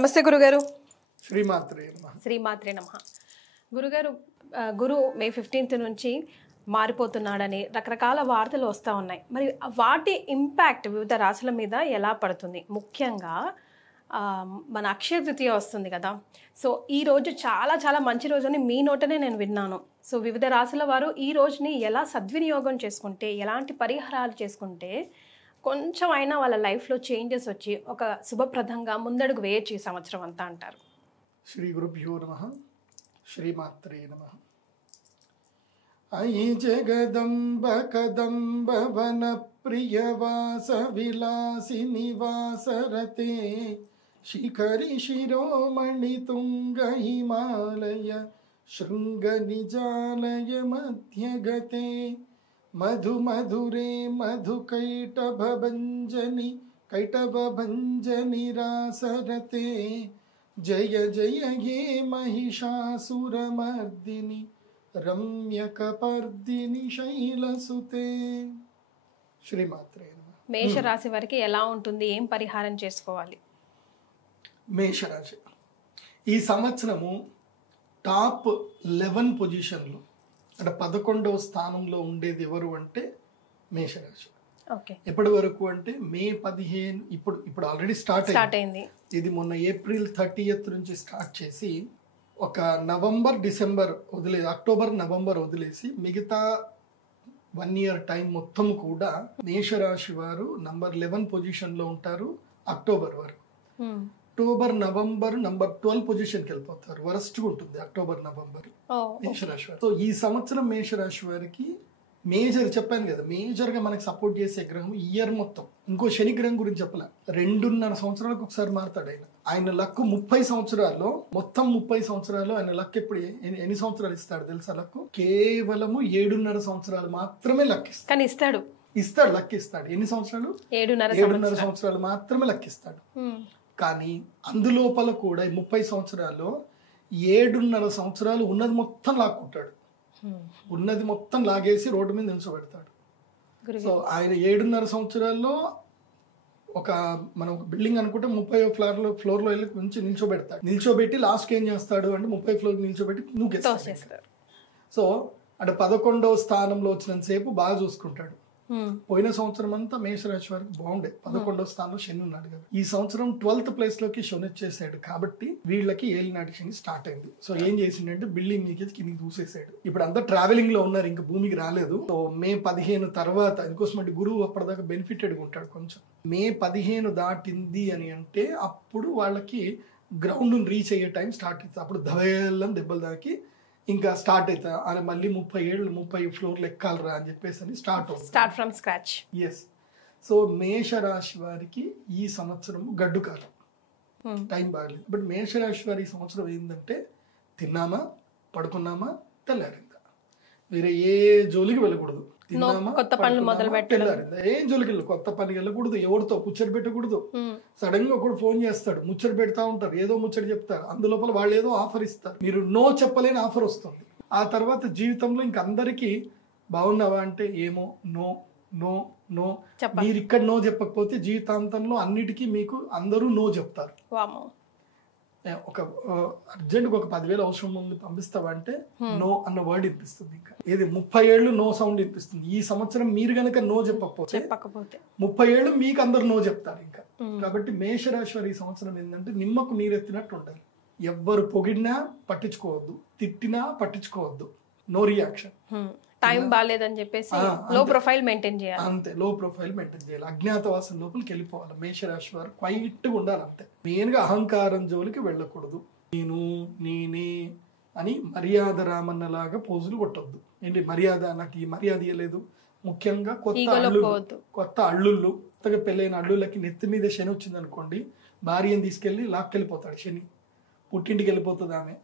నమస్తే గురుగారు. శ్రీమాత్రే నమః. శ్రీమాత్రే నమః. గురుగారు, గురు మే 15th నుంచి మారిపోతున్నాడని రకరకాల వార్తలు వస్తూ ఉన్నాయి. మరి వాటి ఇంపాక్ట్ వివిధ రాశుల మీద ఎలా పడుతుంది? ముఖ్యంగా మన అక్షయ తృతీయ వస్తుంది కదా. సో ఈ రోజు చాలా చాలా మంచి రోజు అని మీ నోటనే నేను విన్నాను. సో వివిధ రాశుల వారు ఈ రోజుని ఎలా సద్వినియోగం చేసుకుంటే, ఎలాంటి పరిహారాలు చేసుకుంటే కొంచెం అయినా వాళ్ళ లైఫ్లో చేంజెస్ వచ్చి ఒక శుభప్రదంగా ముందడుగు వేయచ్చు ఈ సంవత్సరం అంతా అంటారు? శ్రీ గురుభ్యో నమః. శ్రీమాత్రే నమః. అయి జగదంబ కదంబ వన ప్రియవాస విలాసి నివాసరతే శిఖరి శిరోమణి తుంగ హిమాలయ శృంగ నిజాలయ మధ్యగతే మధు మధురే మధు కైటభంజని రాసరతే జయ జయ హే మహిషాసురమర్దిని రమ్యకపర్దిని శైలసుతే. శ్రీమాత్రే నమః. మేషరాశి వారికి ఎలా ఉంటుంది? ఏం పరిహారం చేసుకోవాలి? మేషరాశి ఈ సంవత్సరము టాప్ 11 పొజిషన్లో అంటే 11వ స్థానంలో ఉండేది ఎవరు అంటే మేషరాశి. ఓకే. ఎప్పటి వరకు అంటే మే 15 ఇప్పుడు ఆల్రెడీ స్టార్ట్ అయింది. ఇది మొన్న ఏప్రిల్ 30th నుంచి స్టార్ట్ చేసి ఒక అక్టోబర్ నవంబర్ వదిలేసి మిగతా 1 year టైం మొత్తం కూడా మేషరాశి వారు నంబర్ 11 పొజిషన్లో ఉంటారు అక్టోబర్ వరకు. అక్టోబర్ నవంబర్ నంబర్ 12 పొజిషన్కి వెళ్ళిపోతారు. వరస్ట్గా ఉంటుంది అక్టోబర్ నవంబర్ మేషరాశి వారు. సో ఈ సంవత్సరం మేషరాశి వారికి చెప్పాను కదా, మేజర్ గా మనకి సపోర్ట్ చేసే గ్రహం ఇయర్ మొత్తం. ఇంకో శని గ్రహం గురించి చెప్పలే, 2.5 సంవత్సరాలకు ఒకసారి మారుతాడు ఆయన లక్కు 30 సంవత్సరాల్లో మొత్తం 30 సంవత్సరాలు ఆయన లక్ ఎప్పుడు ఎన్ని సంవత్సరాలు ఇస్తాడు తెలుసా? లక్కు కేవలము 7.5 సంవత్సరాలు మాత్రమే లక్ ఇస్తాడు. లక్ ఇస్తాడు. ఎన్ని సంవత్సరాలు? 7.5 సంవత్సరాలు మాత్రమే లక్ ఇస్తాడు. కానీ అందులోపల కూడా 30 సంవత్సరాల్లో 7.5 సంవత్సరాలు ఉన్నది మొత్తం లాక్కుంటాడు. ఉన్నది మొత్తం లాగేసి రోడ్డు మీద నిల్చోబెడతాడు. సో ఆయన 7.5 సంవత్సరాల్లో మనం ఒక బిల్డింగ్ అనుకుంటే 30వ ఫ్లోర్ లో వెళ్ళి నుంచి నిల్చోబెట్టి లాస్ట్ ఏం చేస్తాడు అంటే 30 ఫ్లోర్ నిల్చోబెట్టి నూకేస్తాడు. సో అంటే 11వ స్థానంలో వచ్చినంత సేపు బాగా చూసుకుంటాడు. పోయిన సంవత్సరం అంతా మేషరాశి వారికి బాగుండే, 11వ స్థానంలో శని ఉన్నాడు కదా. ఈ సంవత్సరం 12th ప్లేస్ లోకి శని వచ్చేసాడు కాబట్టి వీళ్ళకి ఏలినాటి శని స్టార్ట్ అయింది. సో ఏం చేసిండంటే బిల్డింగ్ కిందికి దూసేసాడు. ఇప్పుడు అంతా ట్రావెలింగ్ లో ఉన్నారు, ఇంకా భూమికి రాలేదు. సో మే 15 తర్వాత ఇంకోసం గురువు అప్పటిదాకా బెనిఫిటెడ్ ఉంటాడు కొంచెం. మే 15 దాటింది అని అంటే అప్పుడు వాళ్ళకి గ్రౌండ్ రీచ్ అయ్యే టైం స్టార్ట్ అవుతుంది. అప్పుడు దవేళ్ళని దెబ్బలు దాకి ఇంకా స్టార్ట్ అవుతా అని మళ్ళీ 30 ఫ్లోర్లు ఎక్కాలరా అని చెప్పేసి start from scratch. Yes. So మేషరాశి వారికి ఈ సంవత్సరం గడ్డు కాలం, టైం బాగలేదు. బట్ మేషరాశి వారి ఈ సంవత్సరం ఏంటంటే తిన్నామా, పడుకున్నామా, తెల్లారిందా, వేరే ఏ జోలికి వెళ్ళకూడదు. తిన్నామా, కొత్త పనులు మొదలు పెట్టారు, ఏం జోలికి కొత్త పని వెళ్ళకూడదు, ఎవరితో ముచ్చట పెట్టకూడదు. సడన్ గా ఒకడు ఫోన్ చేస్తాడు, ముచ్చట పెడతా ఉంటారు, ఏదో ముచ్చట చెప్తారు, అందులోపల వాళ్ళు ఏదో ఆఫర్ ఇస్తారు, మీరు నో చెప్పలేని ఆఫర్ వస్తుంది. ఆ తర్వాత జీవితంలో ఇంక అందరికి బాగున్నావా అంటే ఏమో నో నో నో. మీరు ఇక్కడ నో చెప్పకపోతే జీవితాంతంలో అన్నిటికీ మీకు అందరూ నో చెప్తారు. ఒక అర్జెంట్ ఒక 10,000 అవసరం ఉంది పంపిస్తావా అంటే నో అన్న వర్డ్ వినిపిస్తుంది. ఇంకా ఇది 30 ఏళ్ళు నో సౌండ్ వినిపిస్తుంది. ఈ సంవత్సరం మీరు గనక నో చెప్పకపోతే 30 ఏళ్ళు మీకు అందరు నో చెప్తారు ఇంకా. కాబట్టి మేషరాశి వారి ఈ సంవత్సరం ఏంటంటే నిమ్మకు నీరెత్తినట్టు ఉండాలి. ఎవ్వరు పొగిడినా పట్టించుకోవద్దు, తిట్టినా పట్టించుకోవద్దు, నో రియాక్షన్. టైం బాగాలేదని చెప్పేసి లో ప్రొఫైల్ మెయింటైన్ చేయాలి. అంతే, లో ప్రొఫైల్ మెయింటైన్ చేయాలి. అజ్ఞాతవాసం లోపలికి వెళ్ళిపోవాలి. మేషరాశి వారు క్వైట్ గా ఉండాలి. అంతే. మెయిన్ గా అహంకారం జోలికి వెళ్ళకూడదు. నేనే అని మర్యాద రామన్న లాగా పోజులు కొట్టొద్దు. ఏంటి మర్యాద, నాకు ఈ మర్యాద ఇవ్వలేదు. ముఖ్యంగా కొత్త అల్లుళ్ళు, కొత్తగా పెళ్ళైన అల్లుళ్ళకి నెత్తి మీద శని వచ్చింది అనుకోండి, భార్యను తీసుకెళ్లి లాక్కెళ్ళిపోతాడు శని. పుట్టింటికి వెళ్ళిపోతుంది ఆమె,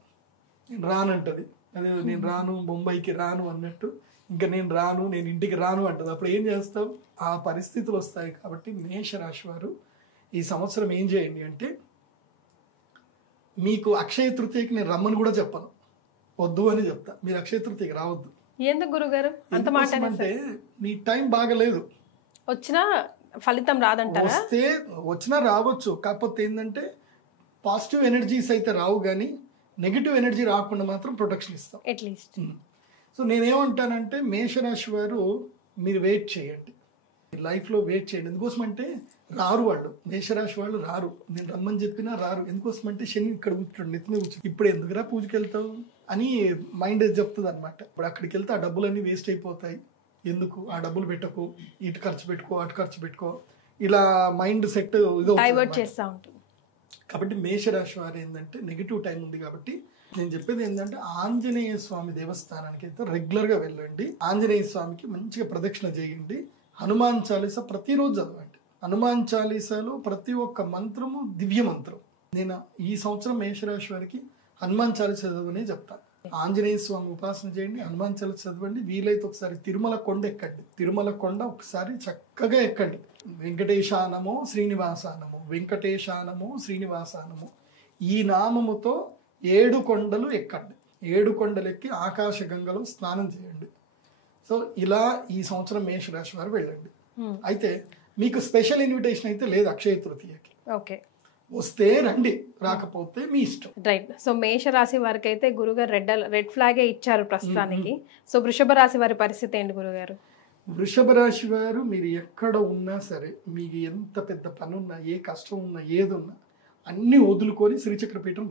నేను రానంటది. అదే నేను రాను, బొంబాయికి రాను అన్నట్టు, ఇంకా నేను రాను, నేను ఇంటికి రాను అంటది. అప్పుడు ఏం చేస్తావు? ఆ పరిస్థితులు వస్తాయి. కాబట్టి మేషరాశి వారు ఈ సంవత్సరం ఏం చేయండి అంటే, మీకు అక్షయ తృతీయకి నేను రమ్మని కూడా చెప్పను, వద్దు అని చెప్తా. మీరు అక్షయ తృతీయకి రావద్దు. ఎందుకు గురుగారు అంత మాట? అంటే మీ టైం బాగలేదు, వచ్చినా ఫలితం రాదంటారా? వచ్చినా రావచ్చు. కాకపోతే ఏంటంటే పాజిటివ్ ఎనర్జీస్ అయితే రావు, కానీ నెగిటివ్ ఎనర్జీ రాకుండా మాత్రం ప్రొటెక్షన్ ఇస్తాం అట్లీస్ట్. సో నేనేమంటానంటే మేషరాశి వారు మీరు వెయిట్ చేయండి, లైఫ్లో వెయిట్ చేయండి. ఎందుకోసం అంటే రారు వాళ్ళు, మేషరాశి వాళ్ళు రారు, నేను రమ్మని చెప్పినా రారు. ఎందుకోసం అంటే శని ఇక్కడ కూర్చోండి, నెత్తిని కూర్చో, ఇప్పుడు ఎందుకురా పూజకి వెళ్తావు అని మైండ్ చెప్తుంది అనమాట. ఇప్పుడు అక్కడికి వెళ్తే ఆ డబ్బులన్నీ వేస్ట్ అయిపోతాయి, ఎందుకు ఆ డబ్బులు పెట్టకు, ఇటు ఖర్చు పెట్టుకో అటు ఖర్చు పెట్టుకో, ఇలా మైండ్ సెట్ డైవర్ట్ చేస్తూ ఉంటుంది. కాబట్టి మేషరాశి వారు ఏంటంటే నెగిటివ్ టైం ఉంది కాబట్టి నేను చెప్పేది ఏంటంటే ఆంజనేయ స్వామి దేవస్థానానికి అయితే రెగ్యులర్గా వెళ్ళండి, ఆంజనేయ స్వామికి మంచిగా ప్రదక్షిణ చేయండి, హనుమాన్ చాలీసా ప్రతిరోజు చదవండి. హనుమాన్ చాలీసాలో ప్రతి ఒక్క మంత్రము దివ్య మంత్రం. నేను ఈ సంవత్సరం మేషరాశి వారికి హనుమాన్ చాలీసా చదవనే చెప్తాను. ఆంజనేయ స్వామి ఉపాసన చేయండి, హనుమాన్ చాలీసా చదవండి, వీలైతే ఒకసారి తిరుమల కొండ ఎక్కండి, తిరుమల కొండ ఒకసారి చక్కగా ఎక్కండి. వెంకటేశానమో శ్రీనివాసానమో, వెంకటేశానమో శ్రీనివాసానమో, ఈ నామముతో 7 కొండలు ఎక్కండి, 7 కొండలు ఎక్కి ఆకాశ గంగలో స్నానం చేయండి. సో ఇలా ఈ సంవత్సరం మేషరాశి వారు వెళ్ళండి. అయితే మీకు స్పెషల్ ఇన్విటేషన్ అయితే లేదు అక్షయ తృతీయకి. ఓకే, వస్తే రండి, రాకపోతే మీ ఇష్టం. రైట్. సో మేషరాశి వారికి అయితే గురుగారు రెడ్ ఫ్లాగే ఇచ్చారు ప్రస్తుతానికి. సో వృషభ రాశి వారి పరిస్థితి ఏంటి గురుగారు? వృషభ రాశి వారు మీరు ఎక్కడ ఉన్నా సరే, మీకు ఎంత పెద్ద పని ఉన్నా, ఏ కష్టం ఉన్నా, ఏదున్నా అన్ని వదులుకొని శ్రీచక్ర పీఠం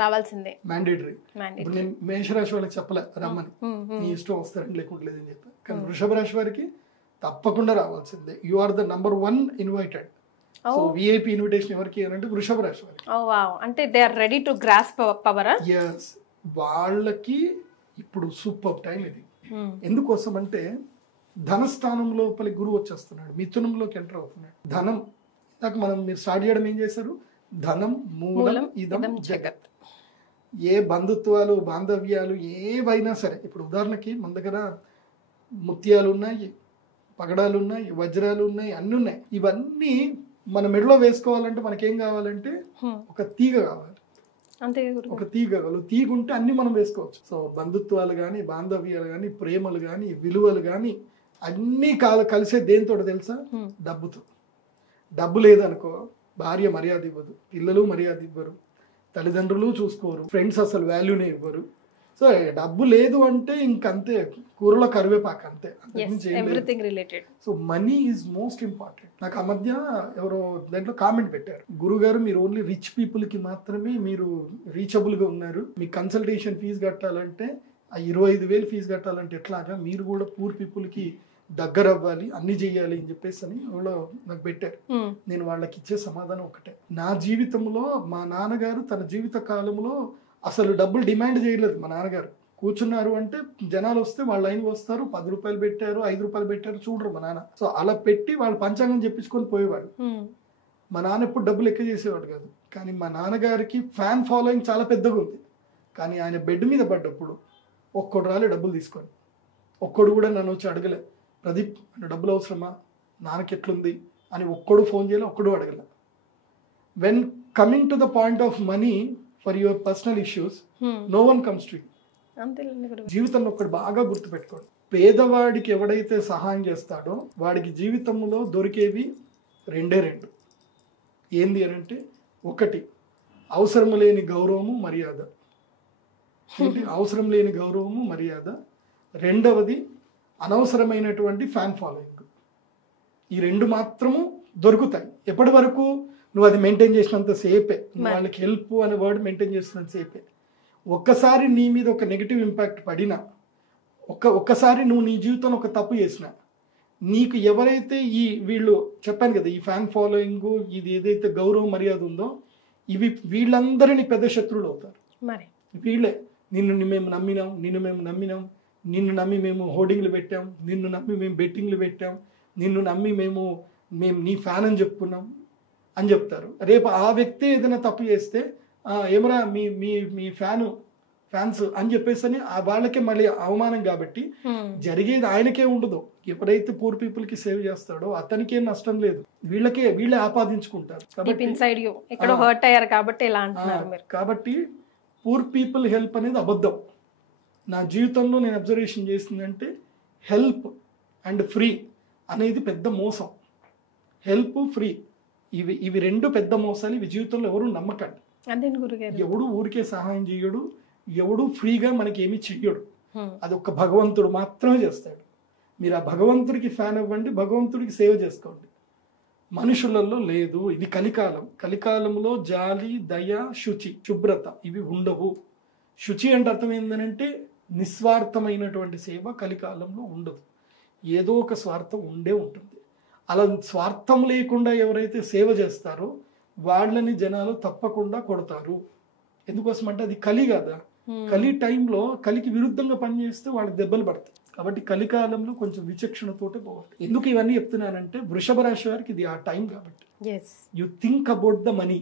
రావాల్సిందే, మ్యాండేటరీ. ఇప్పుడు నేను మేషరాశి వాళ్ళకి చెప్పలే రమ్మని, మీ ఇష్టం వస్తారని లేకుండా లేదని చెప్పాను, కానీ వృషభ రాశి వారికి తప్పకుండా రావాల్సిందే. You are the #1 invited. So VIP invitation ఎవరికి అంటే వృషభ రాశి వారికి. అంటే they are ready to grasp power. yes, వాళ్ళకి ఇప్పుడు సూపర్ టైం ఇది. ఎందుకోసం అంటే ధనస్థానం లోపలి గురువు వచ్చేస్తున్నాడు, మిథునంలోకి ఎంటర్ అవుతున్నాడు. ధనం ఇందాక మీరు స్టార్ట్ చేయడం ఏం చేశారు, ధనం మూలం ఇదం జగత్. ఏ బంధుత్వాలు బాంధవ్యాలు ఏవైనా సరే, ఇప్పుడు ఉదాహరణకి మన దగ్గర ముత్యాలు ఉన్నాయి, పగడాలు ఉన్నాయి, వజ్రాలు ఉన్నాయి, అన్ని ఉన్నాయి. ఇవన్నీ మన మెడలో వేసుకోవాలంటే మనకేం కావాలంటే ఒక తీగ కావాలి, అంతే. ఒక తీగ కావాలి, తీగ ఉంటే అన్ని మనం వేసుకోవచ్చు. సో బంధుత్వాలు కానీ, బాంధవ్యాలు కానీ, ప్రేమలు కానీ, విలువలు కానీ అన్నీ కలిసే దేంతో తెలుసా, డబ్బుతో. డబ్బు లేదనుకో భార్య మర్యాద ఇవ్వదు, పిల్లలు మర్యాద ఇవ్వరు, తల్లిదండ్రులు చూసుకోరు, ఫ్రెండ్స్ అసలు వాల్యూనే ఇవ్వరు. సో డబ్బు లేదు అంటే ఇంకంతే, కూరలో కరివేపాకు అంతే. So money is most important. నాకు ఆ మధ్య ఎవరో దాంట్లో కామెంట్ పెట్టారు, గురుగారు మీరు ఓన్లీ రిచ్ పీపుల్ కి మాత్రమే మీరు రీచబుల్ గా ఉన్నారు, మీ కన్సల్టేషన్ ఫీజు కట్టాలంటే 25,000 ఫీజు కట్టాలంటే ఎట్లాగా, మీరు కూడా పూర్ పీపుల్ కి దగ్గర అవ్వాలి, అన్ని చెయ్యాలి అని చెప్పేసి అని వాళ్ళు నాకు పెట్టారు. నేను వాళ్ళకి ఇచ్చే సమాధానం ఒకటే, నా జీవితంలో మా నాన్నగారు తన జీవిత కాలంలో అసలు డబ్బులు డిమాండ్ చేయలేదు. మా నాన్నగారు కూర్చున్నారు అంటే జనాలు వస్తే వాళ్ళ లైన్కి వస్తారు, 10 రూపాయలు పెట్టారు, 5 రూపాయలు పెట్టారు, చూడరు మా నాన్న. సో అలా పెట్టి వాళ్ళు పంచాంగం చెప్పించుకొని పోయేవాడు. మా నాన్న ఎప్పుడు డబ్బులు ఎక్కువ చేసేవాడు కాదు, కానీ మా నాన్నగారికి ఫ్యాన్ ఫాలోయింగ్ చాలా పెద్దగా ఉంది. కానీ ఆయన బెడ్ మీద పడ్డప్పుడు ఒక్కడు రాలే డబ్బులు తీసుకొని, ఒక్కడు కూడా నన్ను వచ్చి అడగలే, ప్రదీప్ డబ్బులు అవసరమా, నాన్నకి ఎట్లుంది అని ఒక్కడు ఫోన్ చేయాలి, ఒక్కడు అడగల. When coming to the point of money for your personal issues, no one comes to you. జీవితంలో ఒకటి బాగా గుర్తుపెట్టుకోండి, పేదవాడికి ఎవడైతే సహాయం చేస్తాడో వాడికి జీవితంలో దొరికేవి రెండే. ఏంది అంటే, ఒకటి అవసరం లేని గౌరవము మర్యాద, అవసరం లేని గౌరవము మర్యాద. రెండవది అనవసరమైనటువంటి ఫ్యాన్ ఫాలోయింగ్. ఈ 2 మాత్రము దొరుకుతాయి. ఎప్పటి వరకు నువ్వు అది మెయింటైన్ చేసినంత సేపే, వాళ్ళకి హెల్ప్ అనే వర్డ్ మెయింటైన్ చేసినంత సేపే. ఒక్కసారి నీ మీద ఒక నెగిటివ్ ఇంపాక్ట్ పడినా, ఒక్కసారి నువ్వు నీ జీవితంలో ఒక తప్పు చేసినా, నీకు ఎవరైతే వీళ్ళు చెప్పాను కదా, ఈ ఫ్యాన్ ఫాలోయింగ్, ఇది ఏదైతే గౌరవం మర్యాద ఉందో, వీళ్ళందరినీ పెద్ద శత్రువులు అవుతారు. వీళ్ళే నిన్ను మేము నమ్మినాం, నిన్ను నమ్మి మేము హోర్డింగ్లు పెట్టాం, నిన్ను నమ్మి మేము బెట్టింగ్లు పెట్టాం, నిన్ను నమ్మి మేము నీ ఫ్యాన్ అని చెప్పుకున్నాం అని చెప్తారు. రేపు ఆ వ్యక్తి ఏదైనా తప్పు చేస్తే ఏమరా మీ ఫ్యాన్స్ అని చెప్పేసి అని వాళ్ళకే మళ్ళీ అవమానం. కాబట్టి జరిగేది ఆయనకే ఉండదు. ఎప్పుడైతే పూర్ పీపుల్ కి సేవ్ చేస్తాడో అతనికేం నష్టం లేదు, వీళ్ళే ఆపాదించుకుంటారు. కాబట్టి పూర్ పీపుల్ హెల్ప్ అనేది అబద్ధం. నా జీవితంలో నేను అబ్జర్వేషన్ చేసిందంటే హెల్ప్ అండ్ ఫ్రీ అనేది పెద్ద మోసం. హెల్ప్ ఫ్రీ ఇవి రెండు పెద్ద మోసాలు. ఇవి జీవితంలో ఎవరు నమ్మకండి. అదేంటి గురుగారు? ఎవడు ఊరికే సహాయం చేయడు, ఎవడు ఫ్రీగా మనకి ఏమి చెయ్యడు. అది ఒక్క భగవంతుడు మాత్రమే చేస్తాడు. మీరు ఆ భగవంతుడికి ఫ్యాన్ అవ్వండి, భగవంతుడికి సేవ చేసుకోండి. మనుషులలో లేదు. ఇది కలికాలం. కలికాలంలో జాలి, దయ, శుచి, శుభ్రత ఇవి ఉండవు. శుచి అంటే అర్థం ఏంటంటే నిస్వార్థమైనటువంటి సేవ కలికాలంలో ఉండదు. ఏదో ఒక స్వార్థం ఉండే ఉంటుంది. అలా స్వార్థం లేకుండా ఎవరైతే సేవ చేస్తారో వాళ్ళని జనాలు తప్పకుండా కొడతారు. ఎందుకోసం అంటే అది కలి కదా. కలి టైంలో కలికి విరుద్ధంగా పనిచేస్తే వాళ్ళకి దెబ్బలు పడతాయి. కాబట్టి కలికాలంలో కొంచెం విచక్షణతోటే పోవాలి. ఎందుకు ఇవన్నీ చెప్తున్నానంటే వృషభ రాశి వారికి ఇది ఆ టైం కాబట్టి. You think about the money.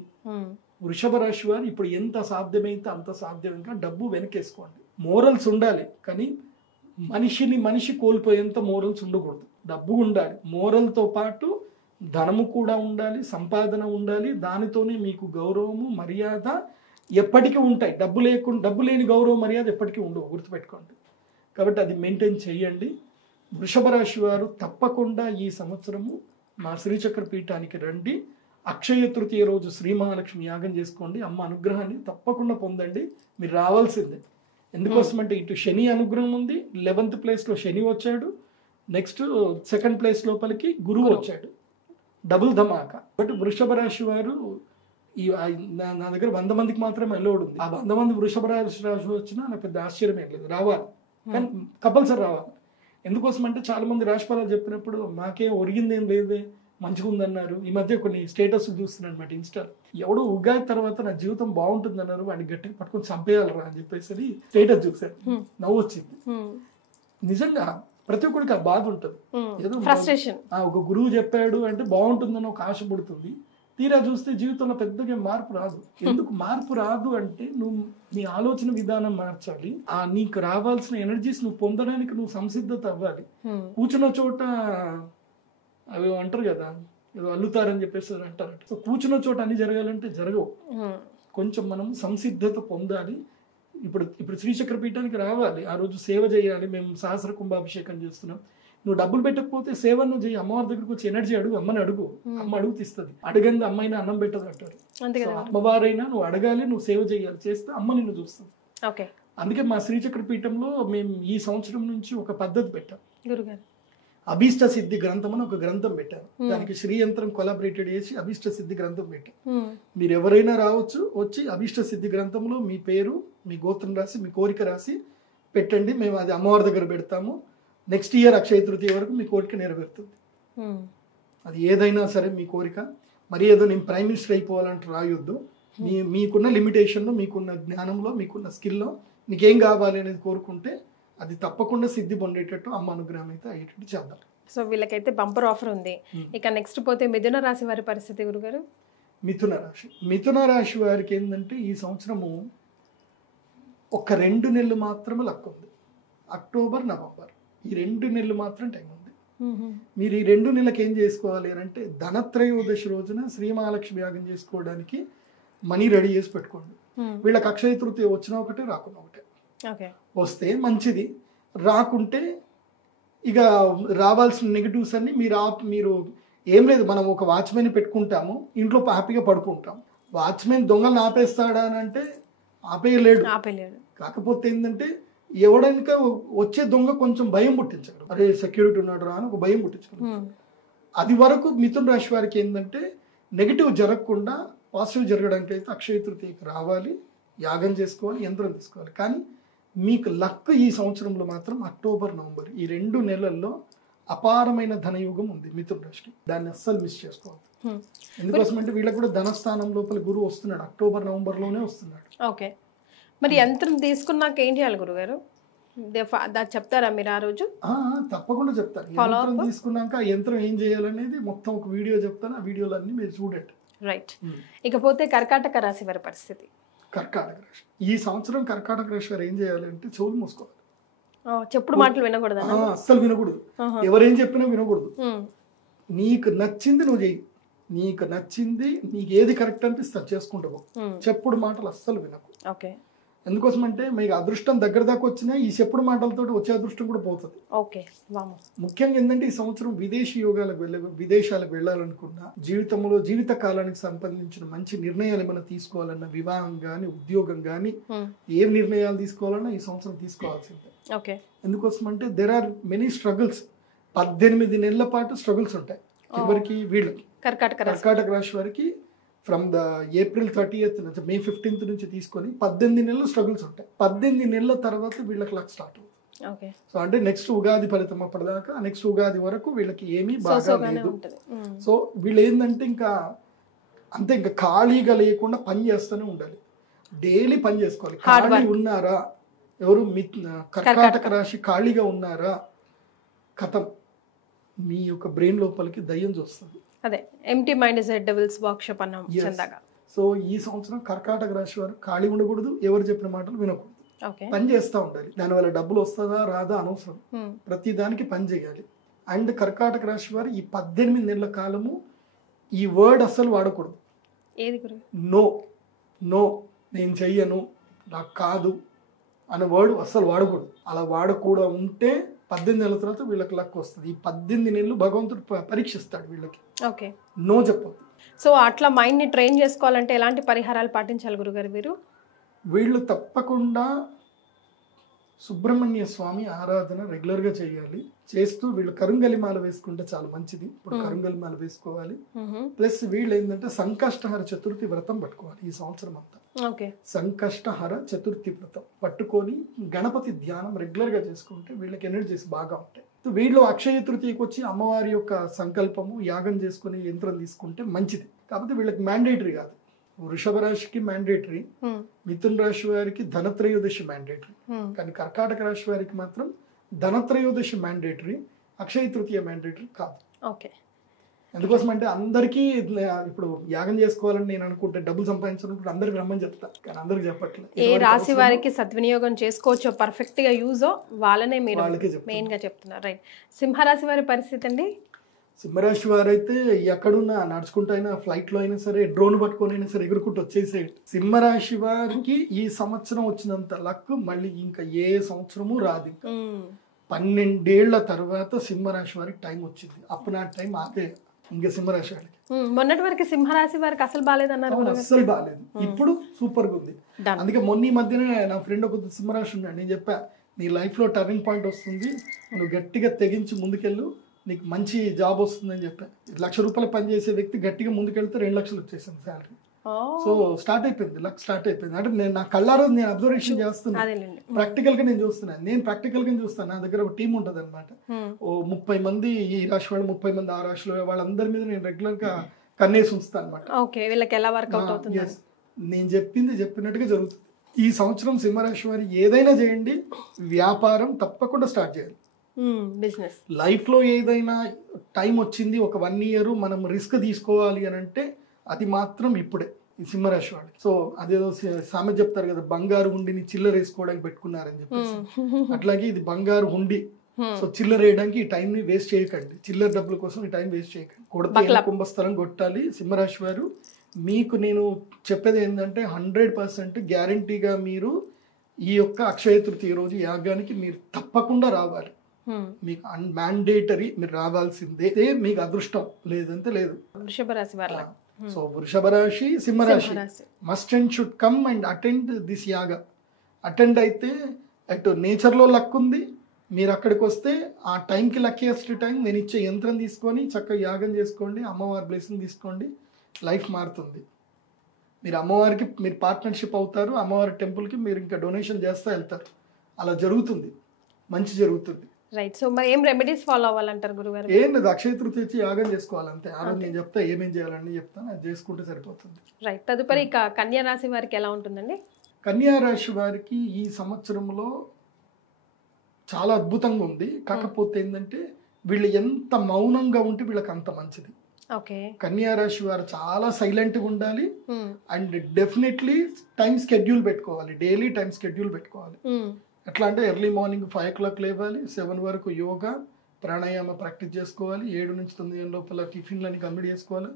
వృషభ రాశి వారు ఇప్పుడు ఎంత సాధ్యమైతే అంత సాధ్యమైతే డబ్బు వెనకేసుకోండి. మోరల్స్ ఉండాలి, కానీ మనిషి కోల్పోయేంత మోరల్స్ ఉండకూడదు. డబ్బు ఉండాలి, మోరల్తో పాటు ధనము కూడా ఉండాలి, సంపాదన ఉండాలి. దానితోనే మీకు గౌరవము, మర్యాద ఎప్పటికీ ఉంటాయి. డబ్బు లేని గౌరవం, మర్యాద ఎప్పటికీ ఉండవు, గుర్తుపెట్టుకోండి. కాబట్టి అది మెయింటైన్ చేయండి. వృషభ రాశి వారు తప్పకుండా ఈ సంవత్సరము మా శ్రీచక్ర పీఠానికి రండి. అక్షయ తృతీయ రోజు శ్రీ మహాలక్ష్మి యాగం చేసుకోండి. అమ్మ అనుగ్రహాన్ని తప్పకుండా పొందండి. మీరు రావాల్సిందే. ఎందుకోసమంటే ఇటు శని అనుగ్రహం ఉంది, 11th ప్లేస్లో శని వచ్చాడు, నెక్స్ట్ 2nd ప్లేస్ లోపలికి గురువు వచ్చాడు. Double Dhamaka. బట్ వృషభ రాశి వారు నా దగ్గర 100 మందికి మాత్రమే అలౌడ్ ఉంది. ఆ 100 మంది వృషభ రాశి వచ్చినా నాకు పెద్ద ఆశ్చర్యం ఏం లేదు. రావాలి, కానీ కంపల్సరీ రావాలి. ఎందుకోసం అంటే చాలా మంది రాశిఫలాలు చెప్పినప్పుడు మాకేం ఒరిగిందేం లేదే, మంచిగా ఉందన్నారు. ఈ మధ్య కొన్ని స్టేటస్ చూస్తున్నాను అనమాట ఇన్స్టాలో. ఎవడు ఉగాది తర్వాత నా జీవితం బాగుంటుంది అన్నారు, వాడిని గట్టిగా పట్టుకొని చంపేయాలరా అని చెప్పేసి స్టేటస్ చూసాను. నవ్వు వచ్చింది. నిజంగా ప్రతి ఒక్కరికి ఆ బాధ ఉంటుంది. ఏదో ఒక గురువు చెప్పాడు అంటే బాగుంటుందని ఒక ఆశ పడుతుంది. తీరా చూస్తే జీవితంలో పెద్దగా మార్పు రాదు. ఎందుకు మార్పు రాదు అంటే నువ్వు నీ ఆలోచన విధానం మార్చాలి. నీకు రావాల్సిన ఎనర్జీస్ నువ్వు పొందడానికి నువ్వు సంసిద్ధత అవ్వాలి. కూర్చున్న చోట అవి అంటారు కదా, ఏదో అల్లుతారని చెప్పేసి అంటారు. సో కూర్చున్న చోట అన్ని జరగాలంటే జరగవు. కొంచెం మనం సంసిద్ధత పొందాలి. ఇప్పుడు శ్రీచక్ర పీఠానికి రావాలి, ఆ రోజు సేవ చేయాలి. మేము సహస్ర కుంభాభిషేకం చేస్తున్నాం. నువ్వు డబ్బులు పెట్టకపోతే సేవను చేయి. అమ్మవారి దగ్గరకు వచ్చి ఎనర్జీ అడుగు, అమ్మని అడుగు. అమ్మ అడుగు తీస్తుంది. అడగంది అమ్మైనా అన్నం పెట్టదు అంటారు. అమ్మవారైనా నువ్వు అడగాలి, నువ్వు సేవ చేయాలి. చేస్తే అమ్మ నిన్ను చూస్తుంది. అందుకే మా శ్రీచక్ర పీఠంలో మేము ఈ సంవత్సరం నుంచి ఒక పద్ధతి పెట్టాం. అభీష్ట సిద్ధి గ్రంథం అని ఒక గ్రంథం పెట్టారు. దానికి శ్రీ యంత్రం కొలాబరేటెడ్ చేసి అభీష్ట సిద్ధి గ్రంథం పెట్టారు. మీరు ఎవరైనా రావచ్చు, వచ్చి అభీష్ట సిద్ధి గ్రంథంలో మీ పేరు, మీ గోత్రం రాసి, మీ కోరిక రాసి పెట్టండి. మేము అది అమ్మవారి దగ్గర పెడతాము. నెక్స్ట్ ఇయర్ అక్షయ తృతీయ వరకు మీ కోరిక నెరవేరుతుంది. అది ఏదైనా సరే మీ కోరిక. మరి ఏదో నేను ప్రైమ్ మినిస్టర్ అయిపోవాలంటే రాయొద్దు. మీకున్న లిమిటేషన్లో, మీకున్న జ్ఞానంలో, మీకున్న స్కిల్లో మీకేం కావాలి అనేది కోరుకుంటే అది తప్పకుండా సిద్ధి పొందేటట్టు అమ్మ అనుగ్రహం అయితే అయ్యేటట్టు చేద్దాం. సో వీళ్ళకైతే బంపర్ ఆఫర్ ఉంది. ఇక నెక్స్ట్ పోతే మిథున రాశి వారి పరిస్థితి గురుగారు. మిథున రాశి వారికి ఏంటంటే ఈ సంవత్సరము ఒక 2 నెలలు మాత్రమే లక్ ఉంది. అక్టోబర్, నవంబర్ ఈ 2 నెలలు మాత్రం టైం ఉంది. మీరు ఈ 2 నెలలకు ఏం చేసుకోవాలి అంటే ధనత్రయోదశి రోజున శ్రీ మహాలక్ష్మి యాగం చేసుకోవడానికి మనీ రెడీ చేసి పెట్టుకోండి. వీళ్ళకి అక్షయ తృతీయ వచ్చినా ఒకటే, రాకున్నా ఒకటే. వస్తే మంచిది, రాకుంటే ఇక రావాల్సిన నెగిటివ్స్ అన్ని మీరు ఏం లేదు. మనం ఒక వాచ్మెన్ పెట్టుకుంటాము, ఇంట్లో హ్యాపీగా పడుకుంటాం. వాచ్మెన్ దొంగలను ఆపేస్తాడా అని అంటే ఆపేయలేడు. కాకపోతే ఏంటంటే ఎవడైనా వచ్చే దొంగ కొంచెం భయం పుట్టించగలడు. అరే సెక్యూరిటీ ఉన్నాడు రా అని ఒక భయం పుట్టించగలడు. అది వరకు మిథున రాశి వారికి ఏంటంటే నెగిటివ్ జరగకుండా పాజిటివ్ జరగడానికి అయితే అక్షయ తృతీయకి రావాలి, యాగం చేసుకోవాలి, యంత్రం తీసుకోవాలి. కానీ మీకు లక్ ఈ సంవత్సరంలో మాత్రం అక్టోబర్, నవంబర్ ఈ 2 నెలల్లో అపారమైన ధనయుగం ఉంది మిథున రాశికి. దాన్ని అస్సలు మిస్ చేసుకోవాలి. ఎందుకోసం అంటే వీళ్ళకి కూడా ధనస్థానం లోపల గురువు వస్తున్నాడు. అక్టోబర్, నవంబర్ లోనే వస్తున్నాడు. ఓకే, మరి యంత్రం తీసుకున్నాక ఏం చేయాలి గురుగారు? చెప్తారా మీరు ఆ రోజు? తప్పకుండా చెప్తాను. యంత్రం తీసుకున్నాక ఆ యంత్రం ఏం చేయాలనేది మొత్తం ఒక వీడియో చెప్తాను. ఆ వీడియోలు అన్ని మీరు చూడండి. రైట్. ఇకపోతే కర్కాటక రాశి వారి పరిస్థితి. కర్కాటక రాశి ఈ సంవత్సరం కర్కాటక రాశి వారు ఏం చేయాలంటే చెవులు మూసుకోవాలి. చెప్పుడు మాటలు వినకూడదు, అస్సలు వినకూడదు. ఎవరేం చెప్పినా వినకూడదు. నీకు నచ్చింది నువ్వు చెయ్యి. నీకు నచ్చింది, నీకు ఏది కరెక్ట్ అనిపిస్తే చేసుకుంటావు. చెప్పుడు మాటలు అస్సలు వినకు. ఎందుకోసం అంటే మీకు అదృష్టం దగ్గర దాకా వచ్చినా ఈ చెప్పుడు మాటలతో వచ్చే అదృష్టం కూడా పోతుంది. ఓకే, ముఖ్యంగా ఏంటంటే ఈ సంవత్సరం విదేశీ యోగాలకు విదేశాలకు వెళ్ళాలనుకున్నా, జీవితంలో జీవిత కాలానికి సంబంధించిన మంచి నిర్ణయాలు ఏమైనా తీసుకోవాలన్నా, వివాహం కానీ ఉద్యోగం కానీ ఏ నిర్ణయాలు తీసుకోవాలన్నా ఈ సంవత్సరం తీసుకోవాల్సిందే. ఓకే, ఎందుకోసం అంటే దెర్ ఆర్ మెనీ స్ట్రగుల్స్. 18 నెలల పాటు స్ట్రగుల్స్ ఉంటాయి ఎవరికి, వీళ్ళకి కర్కాటక రాశి వారికి ఫ్రమ్ ద ఏప్రిల్ 30th నుంచి మే 15th నుంచి తీసుకొని 18 నెలలు స్ట్రగుల్స్ ఉంటాయి. 18 నెలల తర్వాత వీళ్ళకి లక్ స్టార్ట్ అవుతుంది. సో అంటే నెక్స్ట్ ఉగాది ఫలితం అప్పటిదాకా, నెక్స్ట్ ఉగాది వరకు వీళ్ళకి ఏమీ బాగా లేదు. సో వీళ్ళు ఏంటంటే ఇంకా అంతే, ఇంకా ఖాళీగా లేకుండా పని చేస్తూనే ఉండాలి, డైలీ పని చేసుకోవాలి. ఖాళీ ఉన్నారా ఎవరు కర్కాటక రాశి ఖాళీగా ఉన్నారా, కథం మీ యొక్క బ్రెయిన్ లోపలికి దయ్యం చూస్తుంది. అదే empty mind is a devils workshop అన్నాం చందాగా. సో ఈ సంవత్సరం కర్కాటక రాశి వారు ఖాళీ ఉండకూడదు, ఎవరు చెప్పిన మాటలు వినకూడదు, పని చేస్తూ ఉండాలి. దానివల్ల డబ్బులు వస్తుందా రాదా అనవసరం, ప్రతి దానికి పని చేయాలి. అండ్ కర్కాటక రాశి వారు ఈ 18 నెలల కాలము ఈ వర్డ్ అస్సలు వాడకూడదు. నో నో నేను చెయ్యను, నాకు కాదు అనే వర్డ్ అస్సలు వాడకూడదు. అలా వాడకూడదు ఉంటే 18 నెలల తర్వాత వీళ్ళకి లక్ వస్తుంది. ఈ 18 నెలలు భగవంతుడు పరీక్షిస్తాడు వీళ్ళకి. ఓకే, నో చెప్పొద్దు. సో అట్లా మైండ్ ని ట్రైన్ చేసుకోవాలంటే ఎలాంటి పరిహారాలు పాటించాలి గురుగారు వీరు? వీళ్ళు తప్పకుండా సుబ్రహ్మణ్య స్వామి ఆరాధన రెగ్యులర్ గా చేయాలి. చేస్తూ వీళ్ళు కరుంగలిమాల వేసుకుంటే చాలా మంచిది. ఇప్పుడు కరుంగలిమాల వేసుకోవాలి. ప్లస్ వీళ్ళు ఏంటంటే సంకష్టహర చతుర్థి వ్రతం పట్టుకోవాలి ఈ సంవత్సరం అంతా. సంకష్టహర చతుర్థి వ్రతం పట్టుకొని గణపతి ధ్యానం రెగ్యులర్ గా చేసుకుంటే వీళ్ళకి ఎనర్జీస్ బాగా ఉంటాయి. వీళ్ళు అక్షయ తృతీయకి వచ్చి అమ్మవారి యొక్క సంకల్పము యాగం చేసుకుని యంత్రం తీసుకుంటే మంచిది. కాకపోతే వీళ్ళకి మ్యాండేటరీ కాదు. వృషభ రాశికి మ్యాండేటరీ, మిథున రాశి వారికి ధనత్రయోదశి మ్యాండేటరీ, కానీ కర్కాటక రాశి వారికి మాత్రం ధనత్రయోదశి మ్యాండేటరీ, అక్షయ తృతీయ మ్యాండేటరీ కాదు. ఓకే, ఎందుకోసం అంటే అందరికీ ఇప్పుడు యాగం చేసుకోవాలని నేను అనుకుంటే డబ్బులు సంపాదించాలనుకుంటే అందరికి రమ్మని చెప్తా, కానీ అందరికి చెప్పట్లేదు. ఏ రాశి వారికి సద్వినియోగం చేసుకోవచ్చో పర్ఫెక్ట్ గా యూజో వాళ్ళనే మీరు మెయిన్ గా చెప్తున్నారు. రైట్. సింహరాశి వారి పరిస్థితి అండి? సింహరాశి వారైతే ఎక్కడున్నా నడుచుకుంటూ అయినా, ఫ్లైట్ లో అయినా సరే, డ్రోన్ పట్టుకొని అయినా సరే ఎగురుకుంటూ వచ్చేసేయండి. సింహరాశి వారికి ఈ సంవత్సరం వచ్చినంత లక్ మళ్ళీ ఇంకా ఏ సంవత్సరము రాదు. 12 ఏళ్ల తర్వాత సింహరాశి వారికి టైం వచ్చింది. అప్పుడు నా టైం ఆపే ఇంకా సింహరాశి వారికి. మొన్నటి వరకు సింహరాశి వారికి అసలు బాగాలేదన్నారు. అస్సలు బాగాలేదు, ఇప్పుడు సూపర్ గా ఉంది. అందుకే మొన్న ఈ మధ్యనే నా ఫ్రెండ్ ఒక సింహరాశి ఉన్నాడు, నేను చెప్పా నీ లైఫ్ లో టర్నింగ్ పాయింట్ వస్తుంది, నువ్వు గట్టిగా తెగించి ముందుకెళ్ళు, నీకు మంచి జాబ్ వస్తుందని చెప్పా. ₹1,00,000 పనిచేసే వ్యక్తి గట్టిగా ముందుకెళ్తే 2 లక్షలు వచ్చేసింది శాలరీ. సో స్టార్ట్ అయిపోయింది, లక్ స్టార్ట్ అయిపోయింది. అంటే నేను నా కళ్ళారా నేను అబ్జర్వేషన్ చేస్తున్నాను, ప్రాక్టికల్ గా నేను చూస్తున్నాను. నేను ప్రాక్టికల్ గా చూస్తాను. నా దగ్గర ఒక టీం ఉంటది అనమాట. ఓ 30 మంది ఈ రాశి వాళ్ళు, 30 మంది ఆ రాశిలో, వాళ్ళందరి మీద నేను రెగ్యులర్ గా కన్నేసి ఉంచుతాను అనమాట. నేను చెప్పింది చెప్పినట్టుగా జరుగుతుంది. ఈ సంవత్సరం సింహరాశి వారి ఏదైనా చేయండి, వ్యాపారం తప్పకుండా స్టార్ట్ చేయాలి. బిజినెస్ లైఫ్ లో ఏదైనా టైం వచ్చింది, ఒక 1 year మనం రిస్క్ తీసుకోవాలి అని అంటే అది మాత్రం ఇప్పుడే ఈ సింహరాశి వాళ్ళకి. సో అదేదో సామెత చెప్తారు కదా, బంగారు హుండిని చిల్లర వేసుకోవడానికి పెట్టుకున్నారని చెప్పేసి, అట్లాగే ఇది బంగారు హుండి. సో చిల్లర వేయడానికి ఈ టైం ని వేస్ట్ చేయకండి, చిల్లర డబ్బుల కోసం ఈ టైం వేస్ట్ చేయకండి. కొడితే కుంభస్థలం కొట్టాలి. సింహరాశి వారు మీకు నేను చెప్పేది ఏంటంటే 100% గ్యారంటీగా మీరు ఈ యొక్క అక్షయ తృతీయ రోజు యాగానికి మీరు తప్పకుండా రావాలి. మీకు మ్యాండేటరీ, మీరు రావాల్సిందే. మీకు అదృష్టం లేదంటే లేదు. వృషభ రాశి వారు, సో వృషభ రాశి, సింహరాశి must and should come and attend this యాగా. అటెండ్ అయితే అటు నేచర్లో లక్ ఉంది, మీరు అక్కడికి వస్తే ఆ టైంకి లక్కీయెస్ట్ టైం నేను ఇచ్చే యంత్రం తీసుకొని చక్కగా యాగం చేసుకోండి, అమ్మవారి బ్లెస్సింగ్ తీసుకోండి, లైఫ్ మారుతుంది. మీరు అమ్మవారికి మీరు పార్ట్నర్షిప్ అవుతారు, అమ్మవారి టెంపుల్కి మీరు ఇంకా డొనేషన్ చేస్తూ వెళ్తారు. అలా జరుగుతుంది, మంచి జరుగుతుంది. రైట్. సో మరి ఏం రెమెడీస్ ఫాలో అవ్వాలంటారు గురుగారు? ఏం లేదు, అక్షయ తృతీయ వచ్చి యాగం చేసుకోవాలంతే. ఆ రోజు నేను చెప్తా ఏమేం చేయాలని చెప్తాను, అది చేసుకుంటే సరిపోతుంది. రైట్. తదుపరి కన్యా రాశి వారికి ఎలా ఉంటుందండి? కన్యా రాశి వారికి ఈ సంవత్సరంలో చాలా అద్భుతంగా ఉంది. కాకపోతే ఏంటంటే వీళ్ళు ఎంత మౌనంగా ఉంటే వీళ్ళకి అంత మంచిది. కన్యా రాశి వారు చాలా సైలెంట్గా ఉండాలి. అండ్ డెఫినెట్లీ టైం స్కెడ్యూల్ పెట్టుకోవాలి, డైలీ టైం స్కెడ్యూల్ పెట్టుకోవాలి. ఎట్లా అంటే ఎర్లీ మార్నింగ్ 5 o'clock లేవాలి, 7 వరకు యోగా ప్రాణాయామ ప్రాక్టీస్ చేసుకోవాలి, 7 నుంచి 9 లోపల టిఫిన్లని కంప్లీట్ చేసుకోవాలి,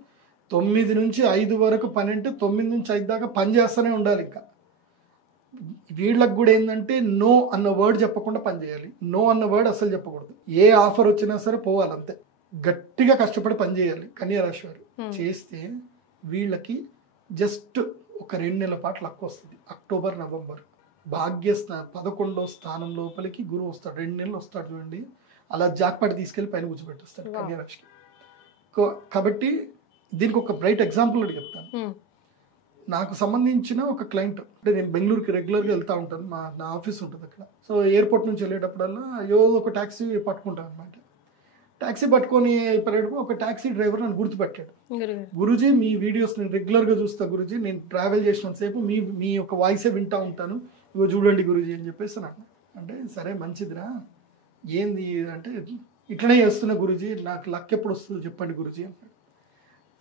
9 నుంచి 5 వరకు పని అంటే 9 నుంచి 5 దాకా పని చేస్తూనే ఉండాలి. ఇంకా వీళ్ళకి కూడా ఏంటంటే నో అన్న వర్డ్ చెప్పకుండా పనిచేయాలి. నో అన్న వర్డ్ అసలు చెప్పకూడదు. ఏ ఆఫర్ వచ్చినా సరే పోవాలి అంతే. గట్టిగా కష్టపడి పనిచేయాలి కన్యా రాశి వారు. చేస్తే వీళ్ళకి జస్ట్ ఒక 2 నెలల పాటు లక్ వస్తుంది. అక్టోబర్ నవంబర్ భాగ్య 11వ స్థానం లోపలికి గురువు వస్తాడు. 2 నెలలు వస్తాడు చూడండి. అలా జాక్పాట్ తీసుకెళ్లి పైన కూర్చోబెట్టేస్తాడు కన్యా రాశికి. కాబట్టి దీనికి ఒక బ్రైట్ ఎగ్జాంపుల్ కూడా చెప్తాను. నాకు సంబంధించిన ఒక క్లయింట్, అంటే నేను బెంగళూరుకి రెగ్యులర్గా వెళ్తూ ఉంటాను, నా ఆఫీస్ ఉంటుంది అక్కడ. సో ఎయిర్పోర్ట్ నుంచి వెళ్ళేటప్పుడల్లా ఏదో ఒక ట్యాక్సీ పట్టుకుంటాను అనమాట. ట్యాక్సీ పట్టుకొని అయిపోయేటప్పుడు ఒక ట్యాక్సీ డ్రైవర్ నన్ను గుర్తుపెట్టాడు. గురూజీ మీ వీడియోస్ నేను రెగ్యులర్గా చూస్తా గురూజీ, నేను ట్రావెల్ చేసినంతసేపు మీ యొక్క వాయిసే వింటూ ఉంటాను, ఇగో చూడండి గురూజీ అని చెప్పేసి నాకు. అంటే సరే మంచిదిరా, ఏంది అంటే ఇట్లనే చేస్తున్నా గురూజీ, నాకు లక్ ఎప్పుడు వస్తుందో చెప్పండి గురూజీ అన్నాడు.